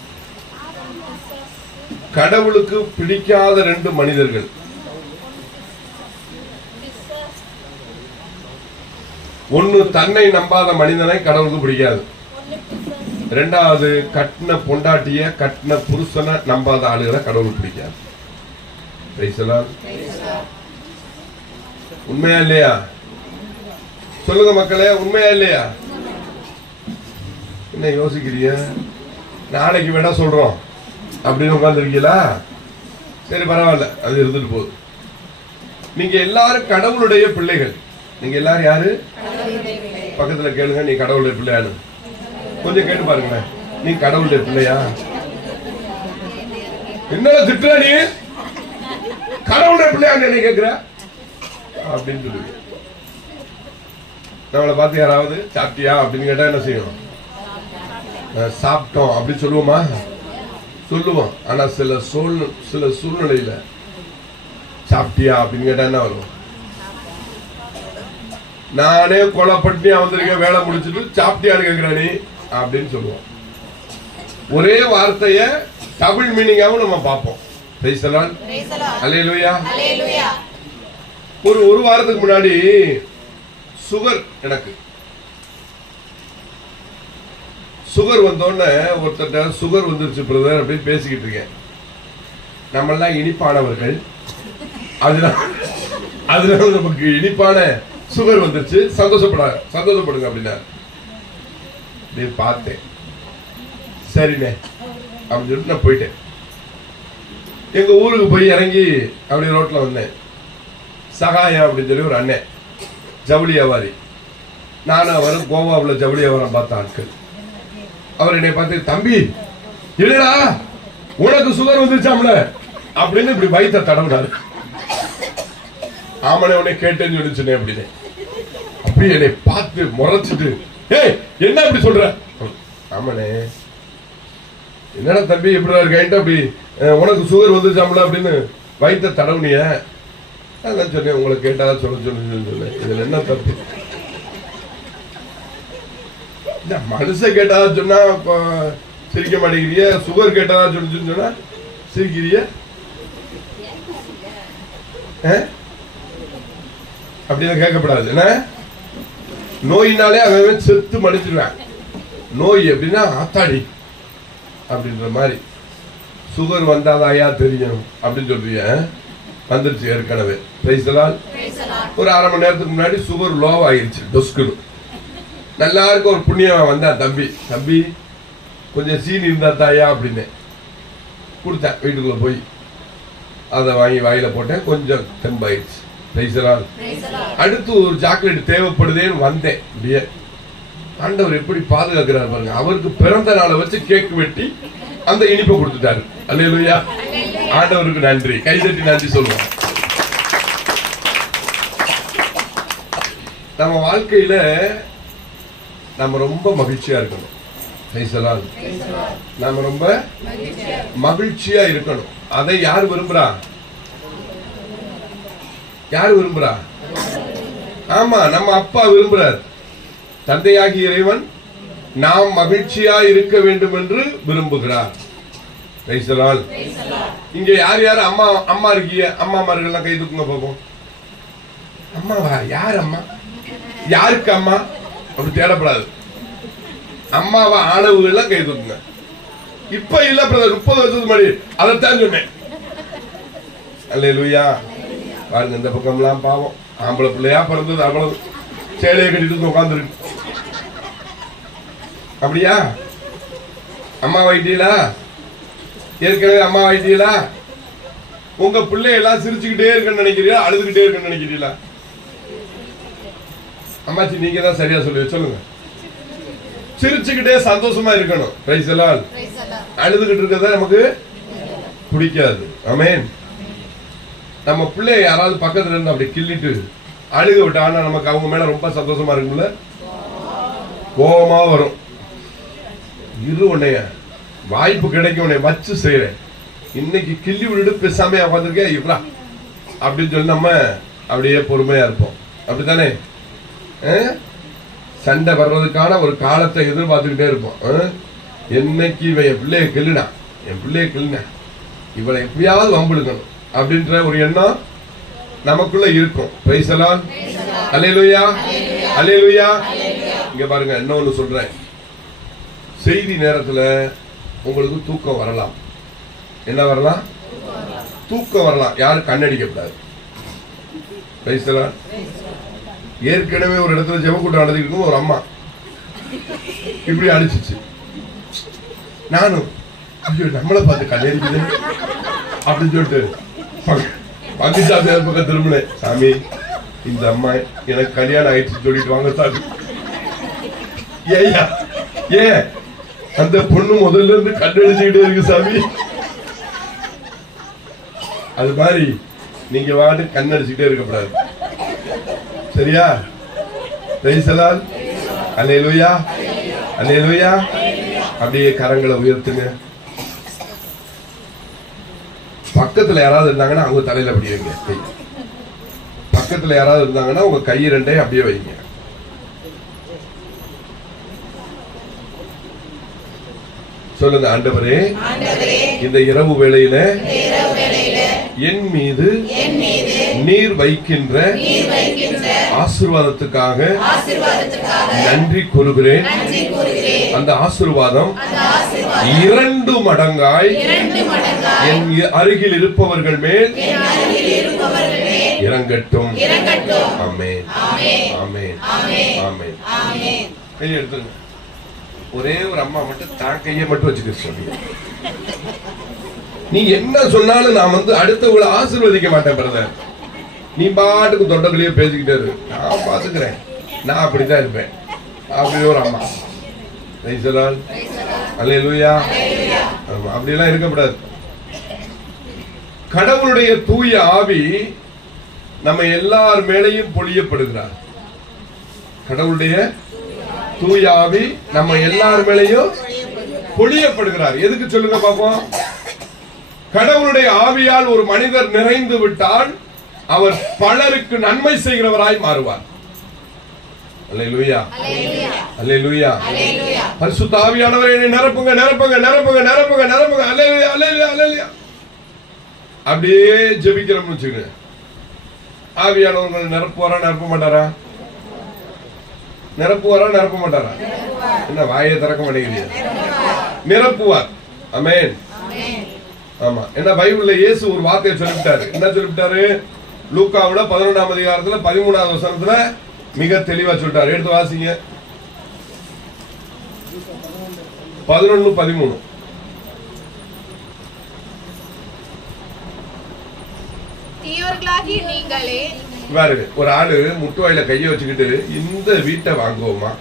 கடவுளுக்கு பிடிக்காத 2 மனிதர்கள். ஒன்னு தன்னை நம்பாத மனிதனை கடவுளுக்கு பிடிக்காது. ரெண்டாவது கட்டின பொண்டாட்டிய கட்டின புருஷனை நம்பாத ஆளுகளை கடவுளுக்கு பிடிக்காது. உண்மையா இல்லையா? சொல்லுங்க மக்களே, உண்மையா இல்லையா? என்ன யோசிக்கிறீங்க? நாளைக்கு வேணா சொல்றோம் அப்படின்னு உட்கார்ந்துருக்கீங்களா? சரி பரவாயில்ல, அது இருந்துட்டு போகுது. நீங்க எல்லாரும் கடவுளுடைய பிள்ளைகள். நீங்க எல்லாரும் யாரு? பக்கத்துல கேளுங்க, நீ கடவுளுடைய பிள்ளையானு கொஞ்சம் கேட்டு பாருங்க. நீ கடவுளுடைய பிள்ளையா? என்ன திட்டுற நீ? கடவுளுடைய பிள்ளையான்னு என்ன கேட்கிற அப்படின்னு சொல்லுவீங்க. நம்மளை பார்த்து யாராவது சாப்பிட்டியா அப்படின்னு கேட்டா என்ன செய்யணும்? சாப்பிட்டோம் அப்படின்னு சொல்லுவோமா? சொல்லுவோம். ஆனா சில சூழ்நிலையில சாப்பிட்டியா அப்படின்னு கேட்டா என்ன வரும்? நானே கொலைப்பட்டியா வந்திருக்கேன், வேலை முடிச்சுட்டு சாப்பிட்டியான்னு கேட்கிறானே அப்படின்னு சொல்லுவோம். ஒரே வார்த்தைய டபுள் மீனிங்காவும் நம்ம பார்ப்போம். ஒரு வாரத்துக்கு முன்னாடி சுகர், எனக்கு சுகர் வந்தோடனே ஒருத்தர் சுகர் வந்துருச்சு பிரதர் அப்படின்னு பேசிக்கிட்டு இருக்கேன். நம்ம எல்லாம் இனிப்பானவர்கள், அதனால நமக்கு இனிப்பான சுகர் வந்துருச்சு, சந்தோஷப்படுங்க அப்படின்னா பார்த்தேன். சரிண்ணே அப்படின்னு சொல்லிட்டு நான் போயிட்டேன். எங்க ஊருக்கு போய் இறங்கி அப்படி ரோட்ல வந்தேன். சகாயம் அப்படின்னு சொல்லி ஒரு அண்ணன், ஜவுளி வியாபாரி. நானும் அவரும் கோவாவில் ஜவுளி வியாபாரம் பார்த்த ஆட்கள். அவர் என்னை பார்த்து, தம்பி இல்லடா உனக்கு சுகர் வந்துருச்சாம்ல அப்படின்னு இப்படி வயிற்ற தடவுனாரு. ஆமனே உடனே கேட்டேன்னு சொல்லிச்சுனே அப்படின்னு. அப்படி என்னை பார்த்து முறைச்சிட்டு, ஏய் என்ன அப்படி சொல்ற? ஆமனே என்னடா தம்பி எப்படி இருக்க, அப்படி உனக்கு சுகர் வந்துருச்சாம்ல அப்படின்னு வயிற்ற தடவுனிய. அதான் சொன்னேன், உங்களை கேட்டாதான் சொல்ல. இதுல என்ன தப்பு? மனுஷ கேட்டாதா சொன்னா சிரிக்க மாட்டேங்கிறிய, சுகர் கேட்டாதா சொன்னா சிரிக்கிறிய. அப்படிதான் கேட்கப்படாது. என்ன நோயினாலே அவன் செத்து மடிச்சிருவான். நோய் அப்படின்னா ஆத்தாடி அப்படின்ற மாதிரி. சுகர் வந்தாதாயா தெரியும் அப்படின்னு சொல்றிய. வந்துருச்சு ஏற்கனவே. ஒரு அரை மணி நேரத்துக்கு முன்னாடி சுகர் லோ ஆயிடுச்சு, டொஸ்குன்னு. நல்லா இருக்க ஒரு புண்ணியம் வந்தா, தம்பி கொஞ்சம் சீனி இருந்தா தாயா அப்படின்னு கொடுத்தேன். வீட்டுக்குள்ள போய் அதை வாங்கி வாயில போட்டேன், கொஞ்சம் தெம்பாயிடுச்சு. அடுத்து ஒரு சாக்லேட் தேவைப்படுதேன்னு வந்தேன். அப்படியே ஆண்டவர் எப்படி பாதுகாக்கிறார் பாருங்க. அவருக்கு பிறந்த நாளை வச்சு கேக் வெட்டி அந்த இனிப்பை கொடுத்துட்டாரு. அல்லேலூயா, ஆண்டவருக்கு நன்றி. கைதட்டி நன்றி சொல்லுவோம். நம்ம வாழ்க்கையில நம்ம ரொம்ப மகிழ்ச்சியா இருக்கணும். நாம ரொம்ப மகிழ்ச்சியா இருக்கணும். அதை யார் விரும்புறா? ஆமா, நம்ம அப்பா விரும்புறார். தந்தையாகி இறைவன் நாம் மகிழ்ச்சியா இருக்க வேண்டும் என்று விரும்புகிறார். இங்க யார் அம்மா இருக்கீங்க? அம்மாமார்கள் கை தூக்குங்க பார்ப்போம். அம்மாவா? யார் அம்மா? யாருக்கு அம்மா? அப்படி தேடப்படாது. அம்மாவா ஆணவர்கள் எல்லாம் கை தூக்குங்க. இப்ப இல்ல பிரதர், 30 வருஷத்துக்கு முன்னாடி அதைத்தான் சொன்னேன். அல்லேலூயா. பாருங்க, இந்த பக்கம் எல்லாம் பாவம் ஆம்பளை பிள்ளையா பிறந்தது, அவ்வளவு சேலையை கட்டிட்டு உட்கார்ந்துருக்கு. அப்படியா? அம்மா வாயிட்டீங்களா? ஏற்கனவே அம்மா வாயிட்டீங்களா? உங்க பிள்ளை எல்லாம் சிரிச்சுக்கிட்டே இருக்குன்னு நினைக்கிறீங்களா, அழுதுகிட்டே இருக்குன்னு நினைக்கிறீங்களா? அம்மாச்சி நீங்க தான் சரியா சொல்லுங்க. சிரிச்சுக்கிட்டே சந்தோஷமா இருக்கணும். Price the Lord. அழுதுகிட்டு இருக்கிறது நமக்கு பிடிக்காது. ஆமென். நம்ம பிள்ளை யாராவது பக்கத்துல இருந்து அப்படி கிள்ளிட்டு அழுக விட்டாங்கன்னா நமக்கு அவங்க மேல ரொம்ப சந்தோஷமா இருக்கும்ல, கோபமா வரும். உன்னைய வாய்ப்பு கிடைக்கும், உன்னை வச்சு செய்யறேன், இன்னைக்கு கிள்ளி விட்டுட்டு பேசாம உட்காந்துருக்கேன் இவ்வளா அப்படின்னு சொல்லி நம்ம அப்படியே பொறுமையா இருப்போம். அப்படித்தானே? சண்டை வர்றதுக்கான ஒரு காலத்தை எதிர்பார்த்துக்கிட்டே இருப்போம். என்னைக்கு இவன் என் பிள்ளைய கிள்ளின இவளை எப்படியாவது வம்பெடுக்கணும் அப்படின்ற ஒரு எண்ணம் நமக்குள்ள இருக்கும். Praise the lord. Hallelujah. Hallelujah. இங்க பாருங்க, இன்னொன்னு சொல்றேன். செய்தி நேரத்துல உங்களுக்கு தூக்கம் வரலாம். என்ன வரலாம்? தூக்கம் வரலாம். யாரும் கண்ணடிக்க கூடாது. ஏற்கனவே ஒரு இடத்துல ஜெபக்கூட்டம் நடந்துட்டு இருக்கும், ஒரு அம்மா இப்படி அடிச்சிச்சு. நானும் ஐயோ நம்மளை பார்த்து கண்ணடிக்குது அப்படின்னு சொல்லிட்டு பங்குசாமி பக்கம் திரும்பினேன். சாமி, இந்த அம்மா எனக்கு கல்யாணம் ஆயிடுச்சு சொல்லிட்டு வாங்க சாமி. ஏயா, ஏன் அந்த பொண்ணு முதல்ல இருந்து கண்ணடிச்சுக்கிட்டே இருக்கு சாமி. அது மாதிரி நீங்க வாட்டு கண்ணடிச்சுக்கிட்டே இருக்கக்கூடாது. சரியா? பிரைஸ்லால். அல்லேலூயா, அல்லேலூயா. அப்படியே கரங்களை உயர்த்துங்க. பக்கத்துல யாராவது இருந்தாங்கன்னா அவங்க தலையில அப்படி வைங்க. பக்கத்துல யாராவது இருந்தாங்கன்னா உங்க கை ரெண்டே அப்படியே வைங்க. சொல்லுங்க, ஆண்டவரே, இந்த இரவு வேளையில என் மீது நீர் வைக்கின்ற ஆசீர்வாதத்துக்காக நன்றி கூறுகிறேன். அந்த ஆசீர்வாதம் 2 மடங்காய் என் அருகில் இருப்பவர்கள் மேல் இறங்கட்டும். ஆமென், ஆமென், ஆமென். கையை எடுத்துங்க. ஒரே ஒரு அம்மா மட்டும் தான் கையை மட்டும் வச்சுக்க சொல்லி, நீ என்ன சொன்னாலும் நான் அடுத்தவங்களை ஆசீர்வதிக்க மாட்டேன் பிரதர். நீ பாட்டுக்கு தொண்டர்களையே பேசிக்கிட்டே இரு, நான் பாத்துக்கிறேன், நான் அப்படித்தான் இருப்பேன். அப்படி ஒரு அம்மா. அல்லேலூயா. அப்படியெல்லாம் இருக்கக்கூடாது. கடவுளுடைய தூய ஆவி நம்ம எல்லார் மேலையும் பொழியப்படுகிறார். கடவுளுடைய தூய ஆவி நம்ம எல்லார் மேலையும் பொழியப்படுகிறார். எதுக்கு சொல்லுங்க பாப்போம்? கடவுளுடைய ஆவியால் ஒரு மனிதர் நிறைந்து விட்டால் அவர் பலருக்கு நன்மை செய்கிறவராய் மாறுவார். அல்லேலூயா, அல்லேலூயா. பரிசுத்த ஆவியானவரே என்னை நிரப்புங்க, நிரப்புங்க, நிரப்புங்க, நிரப்புங்க, நிரப்புங்க. அல்லேலூயா, அல்லேலூயா, அல்லேலூயா. அப்படியே ஜெபிக்கிறோம்னு வச்சுக்கோங்க. ஆவியானவர்கள் நிரப்புவாரா, நிரப்ப மாட்டாரா? நிரப்புவாரா, நிரப்ப மாட்டாரா? என்ன வாயை திறக்க மாட்டேங்கிறீங்க? நிரப்புவார். ஆமென். ஆமா. என்ன பைபிள்ல இயேசு ஒரு வார்த்தையை சொல்லிவிட்டாரு. என்ன சொல்லிவிட்டாரு? லூக்காவுல 11ஆம் அதிகாரத்துல 13வது வசனத்துல மிக தெளிவா சொல்லிட்டாரு. எடுத்து வாசிங்க. 11:13. தீயோர்களாகிய நீங்களே. பாருங்க, ஒரு ஆளு முட்டுவாயில கையை வச்சுக்கிட்டு இந்த வீட்டை வாங்குவோமா,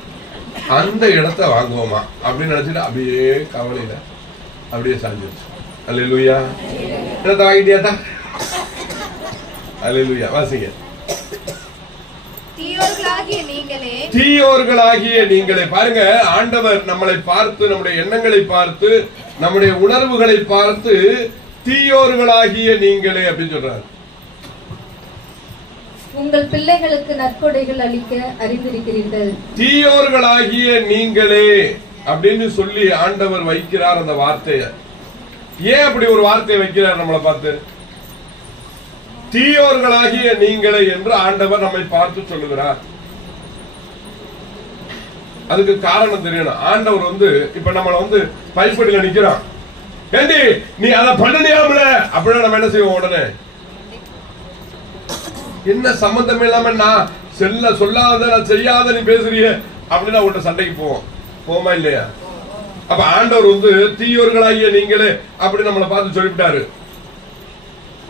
அந்த இடத்தை வாங்குவோமா அப்படின்னு நினைச்சிட்டு அப்படியே கவலையில அப்படியே சாஞ்சிருச்சு. அல்லேலூயா. என்னத்த வாங்கிட்டியாதா? அல்லேலூயா. வாசிங்க. தீயோர்களாகிய நீங்களே. பாருங்க, ஆண்டவர் நம்மளை பார்த்து, நம்முடைய எண்ணங்களை பார்த்து, நம்முடைய உணர்வுகளை பார்த்து தீயோர்களாகிய நீங்களே அப்படின்னு சொல்றாரு. உங்கள் பிள்ளைகளுக்கு நற்கொடைகள் அளிக்க அறிந்திருக்கிறீர்கள். தீயோர்களாகிய நீங்களே அப்படின்னு சொல்லி ஆண்டவர் வைக்கிறார் அந்த வார்த்தையை. ஏன் அப்படி ஒரு வார்த்தையை வைக்கிறார் நம்மளை பார்த்து? தீயோர்களாகிய நீங்களே என்று ஆண்டவர் நம்மை பார்த்து சொல்லுகிறார். அதுக்கு காரணம் தெரியணும். ஆண்டவர் இப்ப நம்மள பைப்படியில நிக்கிறான். ஏண்டி நீ அதை பண்ணியாமல அப்படின்னா நம்ம என்ன செய்வோம்? உடனே என்ன சம்பந்தம் இல்லாம நான் சொல்லாத, நான் செய்யாத நீ பேசுறிய அப்படின்னா உன்கிட்ட சண்டைக்கு போவோமா இல்லையா? அப்ப ஆண்டவர் தீயோர்களாகிய நீங்களே அப்படி நம்மளை பார்த்து சொல்லிவிட்டாரு.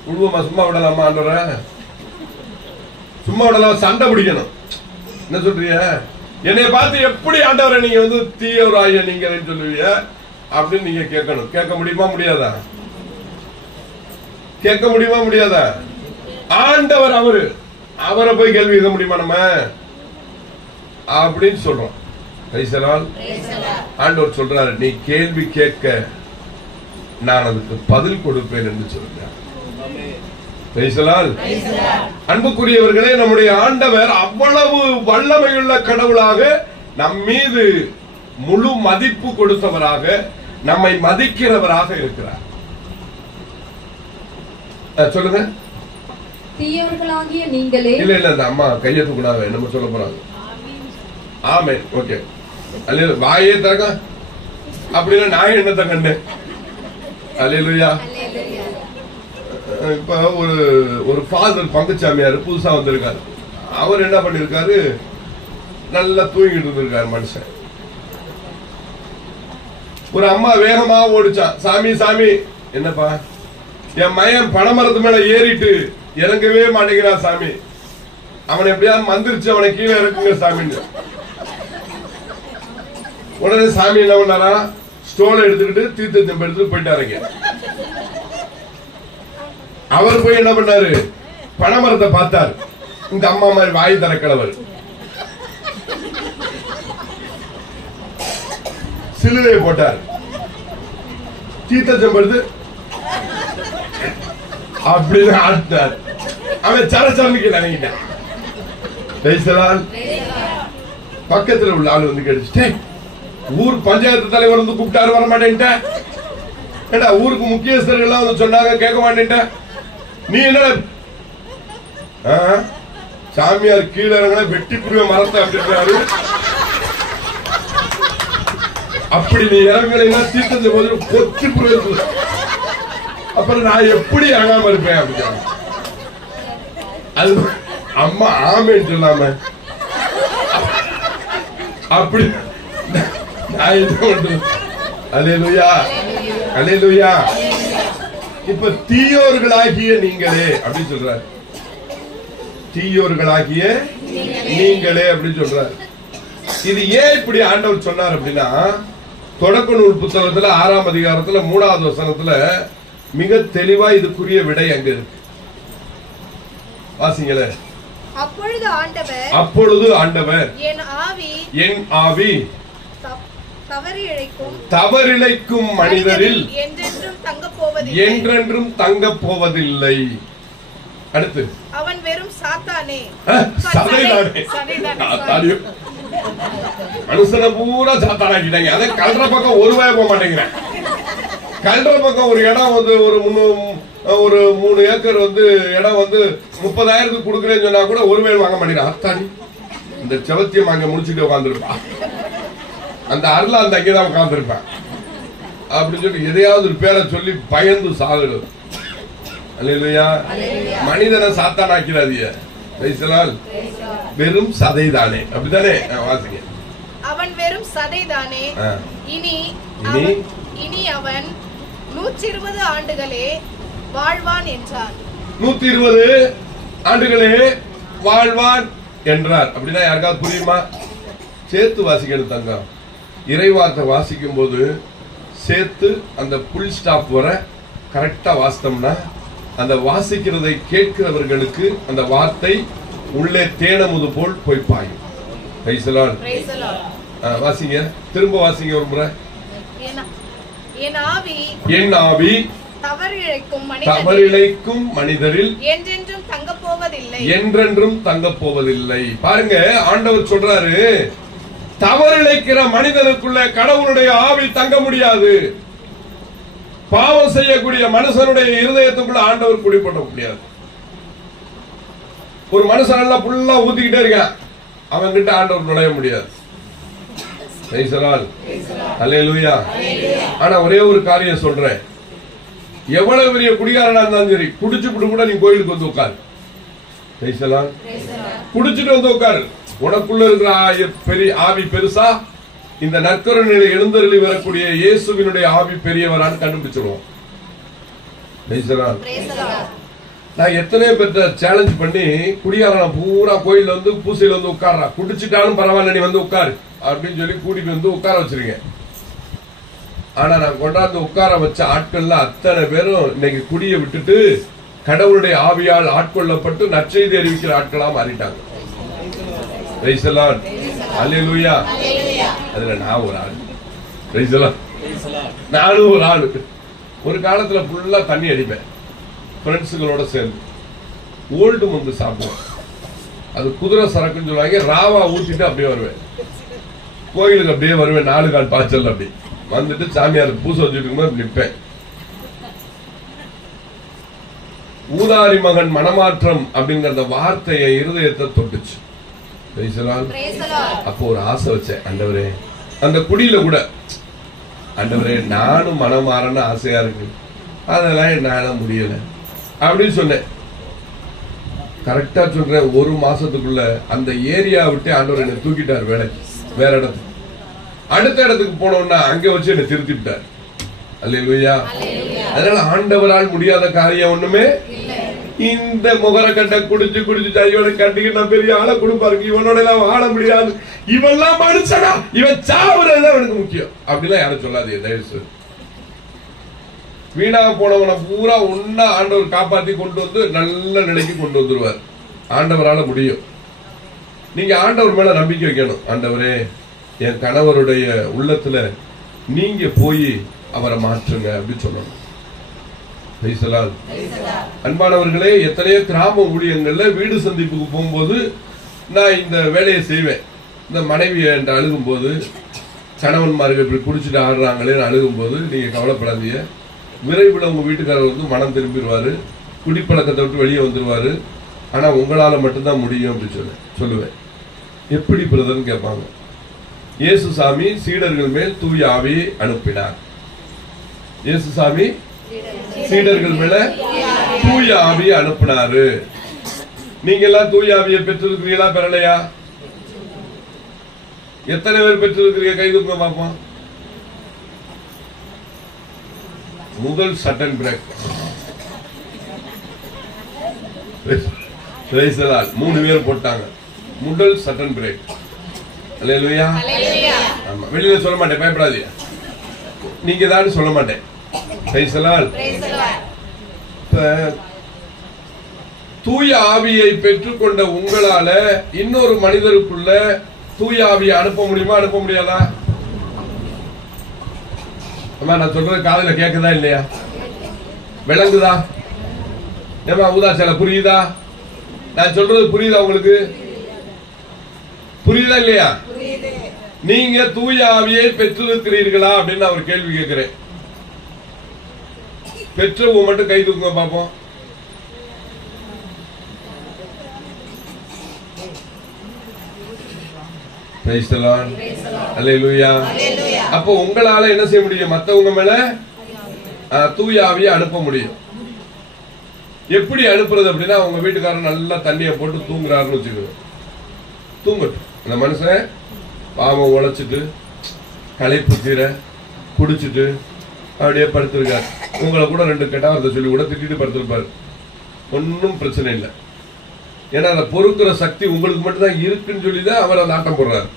விடுவோமா? சும்மா விடலாமா? ஆண்டவர சும்மா விடலாம்? சண்டை பிடிக்கணும். என்ன சொல்றீங்க? என்னைய பார்த்து எப்படி ஆண்டவரை நீங்க தீயோராகிய நீங்களேன்னு சொல்லுவீங்க அப்படின்னு நீங்க கேட்கணும். கேட்க முடியுமா? முடியாதா? கேட்க முடியுமா? முடியாதா? ஆண்டவர் அவரை போய் கேள்வி கேட்க முடியுமா நம்ம அப்படின்னு சொல்றோம். ஆண்டவர் சொல்றாரு, நீ கேள்வி கேட்க நான் அதுக்கு பதில் கொடுப்பேன் என்று சொல்றார். அன்புக்குரியவர்களே, நம்முடைய ஆண்டவர் அவ்வளவு வல்லமையுள்ள கடவுளாக நம் மீது முழு மதிப்பு கொடுத்தவராக, நம்மை மதிக்கிறவராக இருக்கிறார். சொல்லுங்க. தீயோர்களாகிய நீங்களே. இல்ல இல்ல, அந்த அம்மா கையெழுத்து கூடாது. நம்ம சொல்ல போறாங்க. ஆமென். ஓகே. அல்லேலூயா. வாயே திறக்க அப்படின்னா நான் என்னத்த கண்டேன்? அல்லேலூயா. இப்ப ஒரு ஃபாதர் பங்குச்சாமியார் புதுசா வந்திருக்காரு. அவர் என்ன பண்ணிருக்காரு, நல்லா தூங்கிட்டு இருந்திருக்காரு மனுஷன். ஒரு அம்மா வேகமா ஓடிச்சான். சாமி சாமி, என்னப்பா? என் மயன் பனைமரத்து மேல ஏறிட்டு இறங்கவே மாட்டேங்கிறான் சாமி, அவனை எப்படியாவது மந்திரிச்சு அவனை கீழே இறக்குங்க சாமின்னு. உடனே சாமி என்ன பண்ணாரா, ஸ்டோல எடுத்துக்கிட்டு தீர்த்தம் எடுத்துட்டு போயிட்டாருங்க. அவர் போய் என்ன பண்ணாரு, பனைமரத்தை பார்த்தாரு. இந்த அம்மா மாதிரி வாய் திறக்கிறவர் சிலுவை போட்டார். தீர்த்தம் எடுத்து அப்படின்னு ஆட்டார். அவன் சரச்சரனுக்கு நினைக்கிட்டான். பக்கத்துல உள்ள ஆள் வந்து கேட்டுச்சு, ஊர் பஞ்சாயத்து தலைவர் வந்து கூப்பிட்டாரு வர மாட்டேன்ட்ட, ஏண்டா ஊருக்கு முக்கியஸ்தர்கள் எல்லாம் வந்து சொன்னாங்க கேட்க மாட்டேன்ட்ட, நீ என்ன சாமியார் கீழே இறங்கினா வெட்டி புரிய மரத்தை அப்படின்றாரு. அப்படி நீ இறங்கலைன்னா தீர்த்தத்தை போது பொத்தி புரிய, அப்புறம் நான் எப்படி இறங்காம இருப்பேன் அப்படின்னு. அது அம்மா ஆமேன்னு சொல்லாம அப்படி நான் என்ன பண்றது? அல்லேலூயா, அல்லேலூயா. இப்ப தீயோர்களாகிய நீங்களே அப்படின்னு சொல்றாரு. தீயோர்களாகிய நீங்களே அப்படின்னு சொல்றாரு. இது ஏன் இப்படி ஆண்டவர் சொன்னார் அப்படின்னா, தொடக்க நூல் புத்தகத்துல 6ஆம் அதிகாரத்துல 3வது வசனத்துல மிக தெளிவா இதுக்குரிய விடை அங்க இருக்கு. வாசிங்களே. அப்பொழுது ஆண்டவர் என் ஆவி தவறிழைக்கும் மனிதரில் என்றென்றும் தங்க போவதில்லை. அடுத்து அவன் வெறும் சாத்தானே, மனுஷனை பூரா சாத்தானாக்கிட்டாங்க. அதை கல்ற பக்கம் ஒரு வாய போக மாட்டேங்கிறேன். கல்ற பக்கம் ஒரு இடம் வந்து ஒரு 3 ஏக்கர் வந்து இடம் வந்து 30,000 கொடுக்குறேன்னு சொன்னா கூட ஒரு வேலை வாங்க மாட்டேங்கிறேன். அத்தாடி இந்த செவத்தியம் அங்க முடிச்சுட்டு உட்காந்துருப்பா, அந்த அருளா அந்த அங்கேதான் உட்காந்துருப்பேன் அப்படின்னு சொல்லி எதையாவது ஒரு பேரை சொல்லி பயந்து சாகுறது. அல்லேலூயா. மனிதனை சாத்தானாக்கிறாதீங்க. வெறும் சதைதானே, அப்படித்தானே வாசிங்க. அவன் வெறும் சதைதானே, இனி அவன் 120 ஆண்டுகளே வாழ்வான் என்றார். 120 ஆண்டுகளே வாழ்வான் என்றார். அப்படின்னா யாருக்காவது புரியுமா? சேர்த்து வாசிக்கணும் தங்கம். இறைவார்த்தை வாசிக்கும் போது சேர்த்து அந்த புல் ஸ்டாப் வர கரெக்டா வாசித்தோம்னா அந்த வாசிக்கிறதை கேட்கிறவர்களுக்கு அந்த வார்த்தை உள்ளே தேனமுது போல் போய் பாயும். வாசிங்க, திரும்ப வாசிங்க ஒரு முறை. என் ஆவி தவறிழைக்கும் மனிதரில் என்றென்றும் தங்க போவதில்லை. பாருங்க, ஆண்டவர் சொல்றாரு, தவறிழைக்கிற மனிதனுக்குள்ள கடவுளுடைய ஆவி தங்க முடியாது. பாவம் செய்யக்கூடிய மனுஷனுடைய இருதயத்துக்குள்ள ஆண்டவர் குடிப்பட முடியாது. ஒரு மனுஷன் எல்லாம் ஃபுல்லா ஊத்திக்கிட்டே இருக்கான், அவன் கிட்ட ஆண்டவர் நுழைய முடியாது. அல்லேலூயா. ஆனா ஒரே ஒரு காரியம் சொல்றேன், எவ்வளவு பெரிய குடிகாரனா இருந்தாலும் சரி, குடிச்சுட்டு கூட நீ கோயிலுக்கு வந்து உட்காரு. குடிச்சுட்டு வந்து உட்காரு. உனக்குள்ள இருக்கிற பெரிய ஆவி பெருசா, இந்த நற்கருணையில எழுந்தருளி வரக்கூடிய இயேசுவினுடைய ஆவி பெரியவரான்னு கண்டுபிடிச்சிருவோம். நான் எத்தனை பேர்த்த சேலஞ்ச் பண்ணி குடியாரன பூரா கோயில்ல வந்து பூசையில வந்து உட்கார்றா, குடிச்சிட்டாலும் பரவாயில்ல நீ வந்து உட்காரு அப்படின்னு சொல்லி கூட்டிட்டு வந்து உட்கார வச்சிருக்கேன். ஆனா நான் கொண்டாந்து உட்கார வச்ச ஆட்கள்ல அத்தனை பேரும் இன்னைக்கு குடியை விட்டுட்டு கடவுளுடைய ஆவியால் ஆட்கொள்ளப்பட்டு நற்செய்தி அறிவிக்கிற ஆட்களா மாறிட்டாங்க. அல்லேலூயா. அதுல நான் ஒரு ஆள், நானும் ஒரு ஆளு. ஒரு காலத்துல ஃபுல்லா தண்ணி அடிப்பேன் ஃப்ரெண்ட்ஸுகளோட சேர்ந்து. ஓல்டு வந்து சாப்பிடுவேன், அது குதிரை சரக்குன்னு சொல்லுவாங்க. ராவா ஊத்திட்டு அப்படியே வருவேன் கோயிலுக்கு. அப்படியே வருவேன் 4 கால் பாய்ச்சல். அப்படி வந்துட்டு சாமியாருக்கு பூசை வச்சுட்டு இருக்கும்போது நிற்பேன். ஊதாரி மகன் மனமாற்றம் அப்படிங்கிற அந்த வார்த்தையை இருதயத்தை தொட்டுச்சு. அப்போ ஒரு ஆசை வச்சேன், ஆண்டவரே அந்த குடியில கூட ஆண்டவரே நானும் மனம் மாறன்னு ஆசையா இருக்கு, அதெல்லாம் என்னால முடியல அப்படின்னு சொன்னேன். கரெக்டா சொல்றேன், ஒரு மாசத்துக்குள்ள அந்த ஏரியா விட்டு ஆண்டவர் என்னை தூக்கிட்டார் வேலைக்கு, வேற இடத்துக்கு. அடுத்த இடத்துக்கு போனோம்னா அங்க வச்சு என்னை திருத்தி விட்டார். அல்லேலூயா. அதனால ஆண்டவரால் முடியாத காரியம் ஒண்ணுமே. இந்த முகர கண்ட குடிச்சு இவனை கண்டிக்கு நான் பெரிய ஆளை கொடுப்பாரு, இவனோட எல்லாம் வாழ முடியாது, இவெல்லாம் மனுஷனா, இவன் சாவுறதுதான் அவனுக்கு முக்கியம் அப்படிலாம் யாரும் சொல்லாதே தயவு செய்து. வீணாக போனவனை பூரா ஒன்னா ஆண்டவர் காப்பாத்தி கொண்டு வந்து நல்ல நிலைக்கு கொண்டு வந்துருவார். ஆண்டவரால முடியும். நீங்க ஆண்டவர் மேல நம்பிக்கை வைக்கணும். ஆண்டவரே என் கணவருடைய உள்ளத்துல நீங்க போய் அவரை மாற்றுங்க அப்படின்னு சொல்லணும். அன்பானவர்களே, எத்தனையோ கிராம ஊழியங்கள்ல வீடு சந்திப்புக்கு போகும்போது நான் இந்த வேலையை செய்வேன். இந்த மனைவி என்று அழுகும் போது, கணவன்மார்கள் இப்படி குடிச்சிட்டு ஆடுறாங்களே அழுகும் போது, நீங்க கவலைப்படாதீங்க, விரைவில் உங்க வீட்டுக்காரர் வந்து மனம் திரும்பிடுவாரு, குடிப்பழக்கத்தை விட்டு வெளியே வந்துருவாரு, ஆனா உங்களால மட்டும்தான் முடியும் அப்படின்னு சொல்லுவேன். எப்படி பிரதர்ன்னு கேட்பாங்க. இயேசுசாமி சீடர்கள் மேல் தூய ஆவியை அனுப்பினார். இயேசுசாமி சீடர்கள் மேல தூய ஆவியை அனுப்பினாரு. நீங்க எல்லாம் தூய ஆவியை பெற்றிருக்கிறீங்களா, பெறலையா? எத்தனை பேர் பெற்றிருக்கிறீங்க? கை தூக்க பார்ப்போம். முதல் சட்டன் பிரேக் 3 பேர் போட்டாங்க. முதல் சட்டன் பிரேக். அல்லேலூயா. ஆமா, வெளியில சொல்ல மாட்டேன், பயப்படாதீங்க. நீங்க தான் சொல்ல மாட்டேன். தூய ஆவியை பெற்றுக்கொண்ட உங்களால இன்னொரு மனிதருக்குள்ள தூய ஆவியை அனுப்ப முடியுமா, அனுப்ப முடியாதா? நான் சொல்றது காதுல கேக்குதா இல்லையா? விளங்குதா? ஏமா ஊதாச்சல புரியுதா? நான் சொல்றது புரியுதா உங்களுக்கு? புரியுதா இல்லையா? நீங்க தூய ஆவியை பெற்றிருக்கிறீர்களா அப்படின்னு அவர் கேள்வி கேட்கிறேன். பெற்றவங்க மட்டும் கை தூக்குங்க பாப்போம். அப்போ உங்களால என்ன செய்ய முடியும்? மத்தவங்க மேல தூய ஆவியை அனுப்ப முடியும். எப்படி அனுப்புறது அப்படின்னா, உங்க வீட்டுக்காரன் நல்லா தண்ணியை போட்டு தூங்குறாருன்னு வச்சுக்கோங்க. தூங்கட்டும். இந்த மனுஷன் பாவம் உழைச்சிட்டு களைப்பு தீர குடிச்சிட்டு அப்படியே படுத்திருக்காரு. உங்களை கூட 2 கெட்ட வார்த்தை சொல்லி கூட திட்டிட்டு படுத்திருப்பாரு. ஒன்னும் பிரச்சனை இல்லை. ஏன்னா அதை பொறுக்கிற சக்தி உங்களுக்கு மட்டும்தான் இருக்குன்னு சொல்லிதான் அவர் அந்த ஆட்டம் போடுறாரு.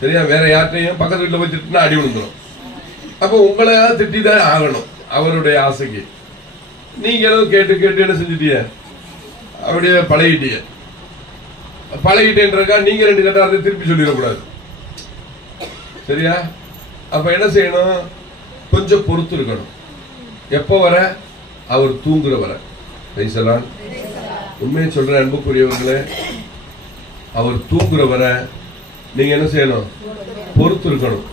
சரியா? வேற யார்ட்டையும் பக்கத்து வீட்டுல போய் திட்டினா அடி விழுந்துடும். அப்ப உங்களை திட்டிதான் ஆகணும் அவருடைய ஆசைக்கு. நீங்க ஏதோ கேட்டு கேட்டு என்ன செஞ்சிட்டீங்க, அப்படியே பழகிட்டீங்க. பழகிட்டேன்றக்கா நீங்க 2 கெட்ட வார்த்தை திருப்பி சொல்லிடக்கூடாது. சரியா? அப்ப என்ன செய்யணும்? கொஞ்சம் பொறுத்து இருக்கணும். எப்ப வர? அவர் தூங்குற வர. உண்மையை சொல்ற அன்புக்குரியவர்களே, அவர் தூங்குற வர நீங்க என்ன செய்யணும்? பொறுத்து இருக்கணும்.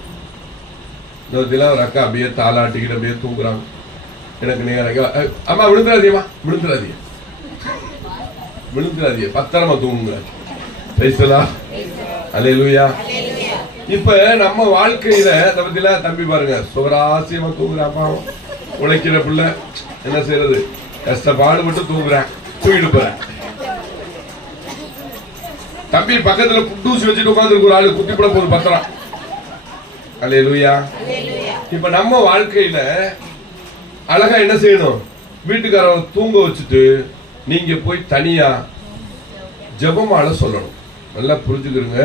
ஒரு அக்கா அப்படியே தாளாட்டிக்கிட்டு அப்படியே தூங்குறாங்க. எனக்கு நீங்க அம்மா விழுந்துடாதீங்கம்மா, விழுந்துடாதீங்க, விழுந்துடாதீங்க, பத்திரமா தூங்குங்க. அல்லேலூயா. இப்ப நம்ம வாழ்க்கையில அதை பத்தில தம்பி பாருங்க, சுகராசியமா தூங்குற அப்பா, உழைக்கிற பிள்ளை என்ன செய்யறது, கஷ்டப்பாடு மட்டும் தூங்குறேன், தூங்கிட்டு போறேன். தம்பி பக்கத்துல குண்டூசி வச்சுட்டு உட்கார்ந்து ஒரு ஆளு குத்தி போட போகுது பத்திரம். அல்லேலூயா. இப்ப நம்ம வாழ்க்கையில அழகா என்ன செய்யணும்? வீட்டுக்காரரை தூங்க வச்சுட்டு நீங்க போய் தனியா ஜெபமால சொல்லணும். நல்லா புரிஞ்சுக்கிறீங்க.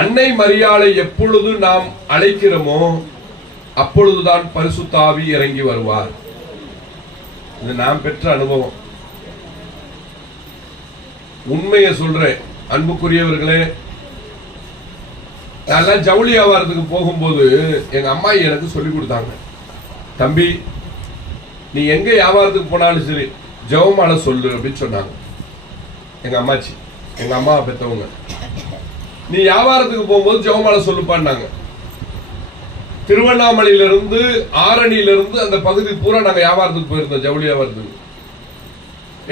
அன்னை மரியாளை எப்பொழுது நாம் அழைக்கிறோமோ அப்பொழுதுதான் பரிசுத்த ஆவி இறங்கி வருவார். இது நாம் பெற்ற அனுபவம். உண்மையை சொல்றேன் அன்புக்குரியவர்களே. நல்லா ஜவுளி வியாபாரத்துக்கு போகும்போது எங்க அம்மா எனக்கு சொல்லி கொடுத்தாங்க, தம்பி நீ எங்க வியாபாரத்துக்கு போனாலும் சரி ஜெபமால சொல்லு அப்படின்னு சொன்னாங்க. எங்க அம்மாச்சி, எங்க அம்மாவை பெற்றவங்க. நீ வியாபாரத்துக்கு போகும்போது ஜெபமால சொல்லுப்பான்னாங்க. திருவண்ணாமலையிலிருந்து ஆரணியிலிருந்து அந்த பகுதி பூரா நாங்க வியாபாரத்துக்கு போயிருந்தோம், ஜவுளி வியாபாரத்துக்கு.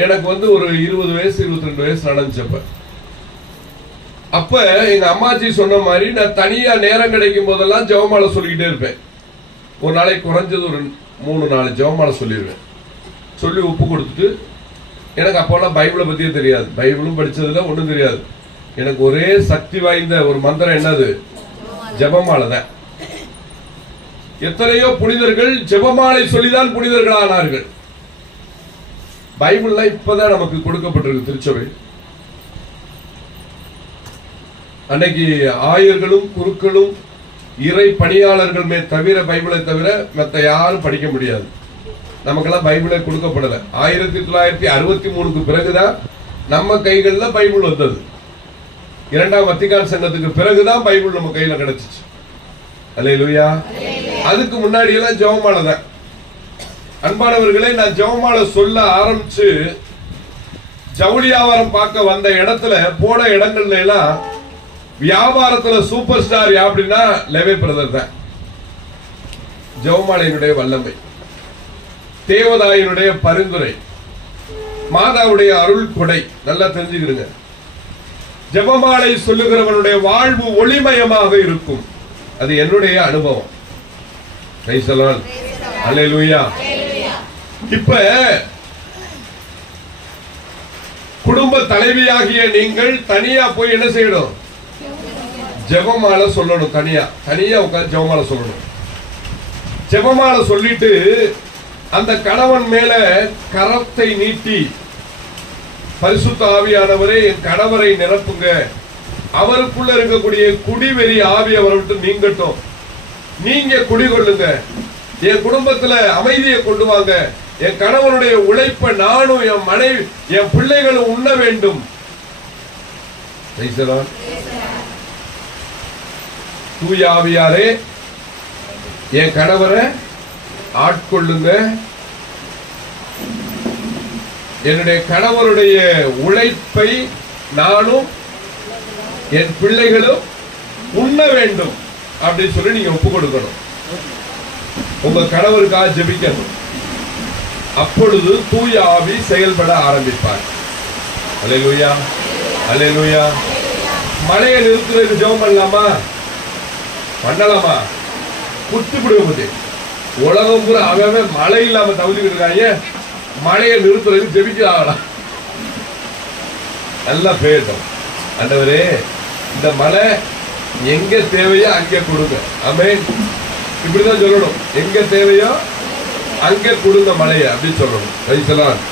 எனக்கு வந்து ஒரு 20 வயசு 22 வயசு நடந்துச்சப்ப அப்ப எங்க அம்மாச்சி சொன்ன மாதிரி நான் தனியா நேரம் கிடைக்கும் போதெல்லாம் ஜெபமாலை சொல்லிக்கிட்டே இருப்பேன். ஒரு நாளைக்கு குறைஞ்சது ஒரு 3-4 ஜெபமாலை சொல்லிடுவேன். சொல்லி உப்பு கொடுத்துட்டு, எனக்கு அப்போல்லாம் பைபிளை பத்தியே தெரியாது, பைபிளும் படிச்சதுல ஒண்ணும் தெரியாது. எனக்கு ஒரே சக்தி வாய்ந்த ஒரு மந்திரம் என்னது? ஜெபமாலை தான். எத்தனையோ புனிதர்கள் ஜெபமாலை சொல்லிதான் புனிதர்கள் ஆனார்கள். பைபிள்ல இப்பதான் நமக்கு கொடுக்கப்பட்டிருக்கு திருச்சபை. அன்னைக்கு ஆயர்களும் குருக்களும் இறை பணியாளர்கள் தவிர பைபிளை தவிர மற்ற யாரும் படிக்க முடியாது. நமக்கெல்லாம் பைபிளை கொடுக்கப்படல. 1963க்கு பிறகுதான் நம்ம கைகள்ல பைபிள் வந்தது. 2ஆம் வத்திக்கான் சங்கத்துக்கு பிறகுதான் பைபிள் நம்ம கையில கிடைச்சிச்சு. அல்லேலூயா. அதுக்கு முன்னாடி எல்லாம் ஜெபமாலை தான். அன்பானவர்களே, நான் ஜெபமாலை சொல்ல ஆரம்பிச்சு ஜவுளி வியாபாரம் பார்க்க வந்த இடத்துல போன இடங்கள்ல எல்லாம் வியாபாரத்துல சூப்பர் ஸ்டார் அப்படின்னா லெவே பிரதர் தான். ஜெபமாலையினுடைய வல்லமை, தேவதாயினுடைய பரிந்துரை, மாதாவுடைய அருள் கொடை நல்லா தெரிஞ்சுக்கிடுங்க. ஜெபமாலை சொல்லுகிறவனுடைய வாழ்வு ஒளிமயமாக இருக்கும். அது என்னுடைய அனுபவம். அல்லேலூயா. இப்ப குடும்ப தலைவியாகிய நீங்கள் தனியா போய் என்ன செய்யணும்? ஜெபமாலை சொல்லணும். தனியா உட்கார்ந்து ஜெபமாலை சொல்லணும். ஜெபமாலை சொல்லிட்டு அந்த கணவன் மேல கரத்தை நீட்டி, பரிசுத்த ஆவியானவரே என் கணவரை நிரப்புங்க, அவருக்குள்ள இருக்கக்கூடிய குடிவெறி ஆவி அவரை விட்டு நீங்கட்டும், நீங்க குடிகொள்ளுங்க, என் குடும்பத்துல அமைதியை கொண்டு வாங்க, என் கணவனுடைய உழைப்ப நானும் என் மனைவி என் பிள்ளைகளும் உண்ண வேண்டும். தூய ஆவியாரே என் கணவரை ஆட்கொள்ளுங்க, என்னுடைய கணவருடைய உழைப்பை நானும் என் பிள்ளைகளும் உண்ண வேண்டும் அப்படின்னு சொல்லி நீங்க ஒப்பு கொடுக்கணும். உங்க கணவருக்காக ஜெபிக்கணும். அப்பொழுது தூய ஆவி செயல்பட ஆரம்பிப்பார். அல்லேலூயா, அல்லேலூயா. மழையை நிறுத்துறதுக்கு ஜெபம் பண்ணலாமா? பண்ணலாமா? குத்தி விடுவது உலகம் பூரா அவன் மழை இல்லாம தவிர்த்துக்கிட்டு இருக்காங்க. மழையை நிறுத்துறதுக்கு ஜெபிக்க ஆகலாம். நல்லா பேசட்டும். ஆண்டவரே இந்த மழை எங்க தேவையோ அங்கே கொடுங்க. ஆமென். இப்படிதான் சொல்லணும். எங்க தேவையோ அங்கே கொடுங்க மழையை அப்படின்னு சொல்லணும்.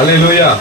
அல்லேலூயா.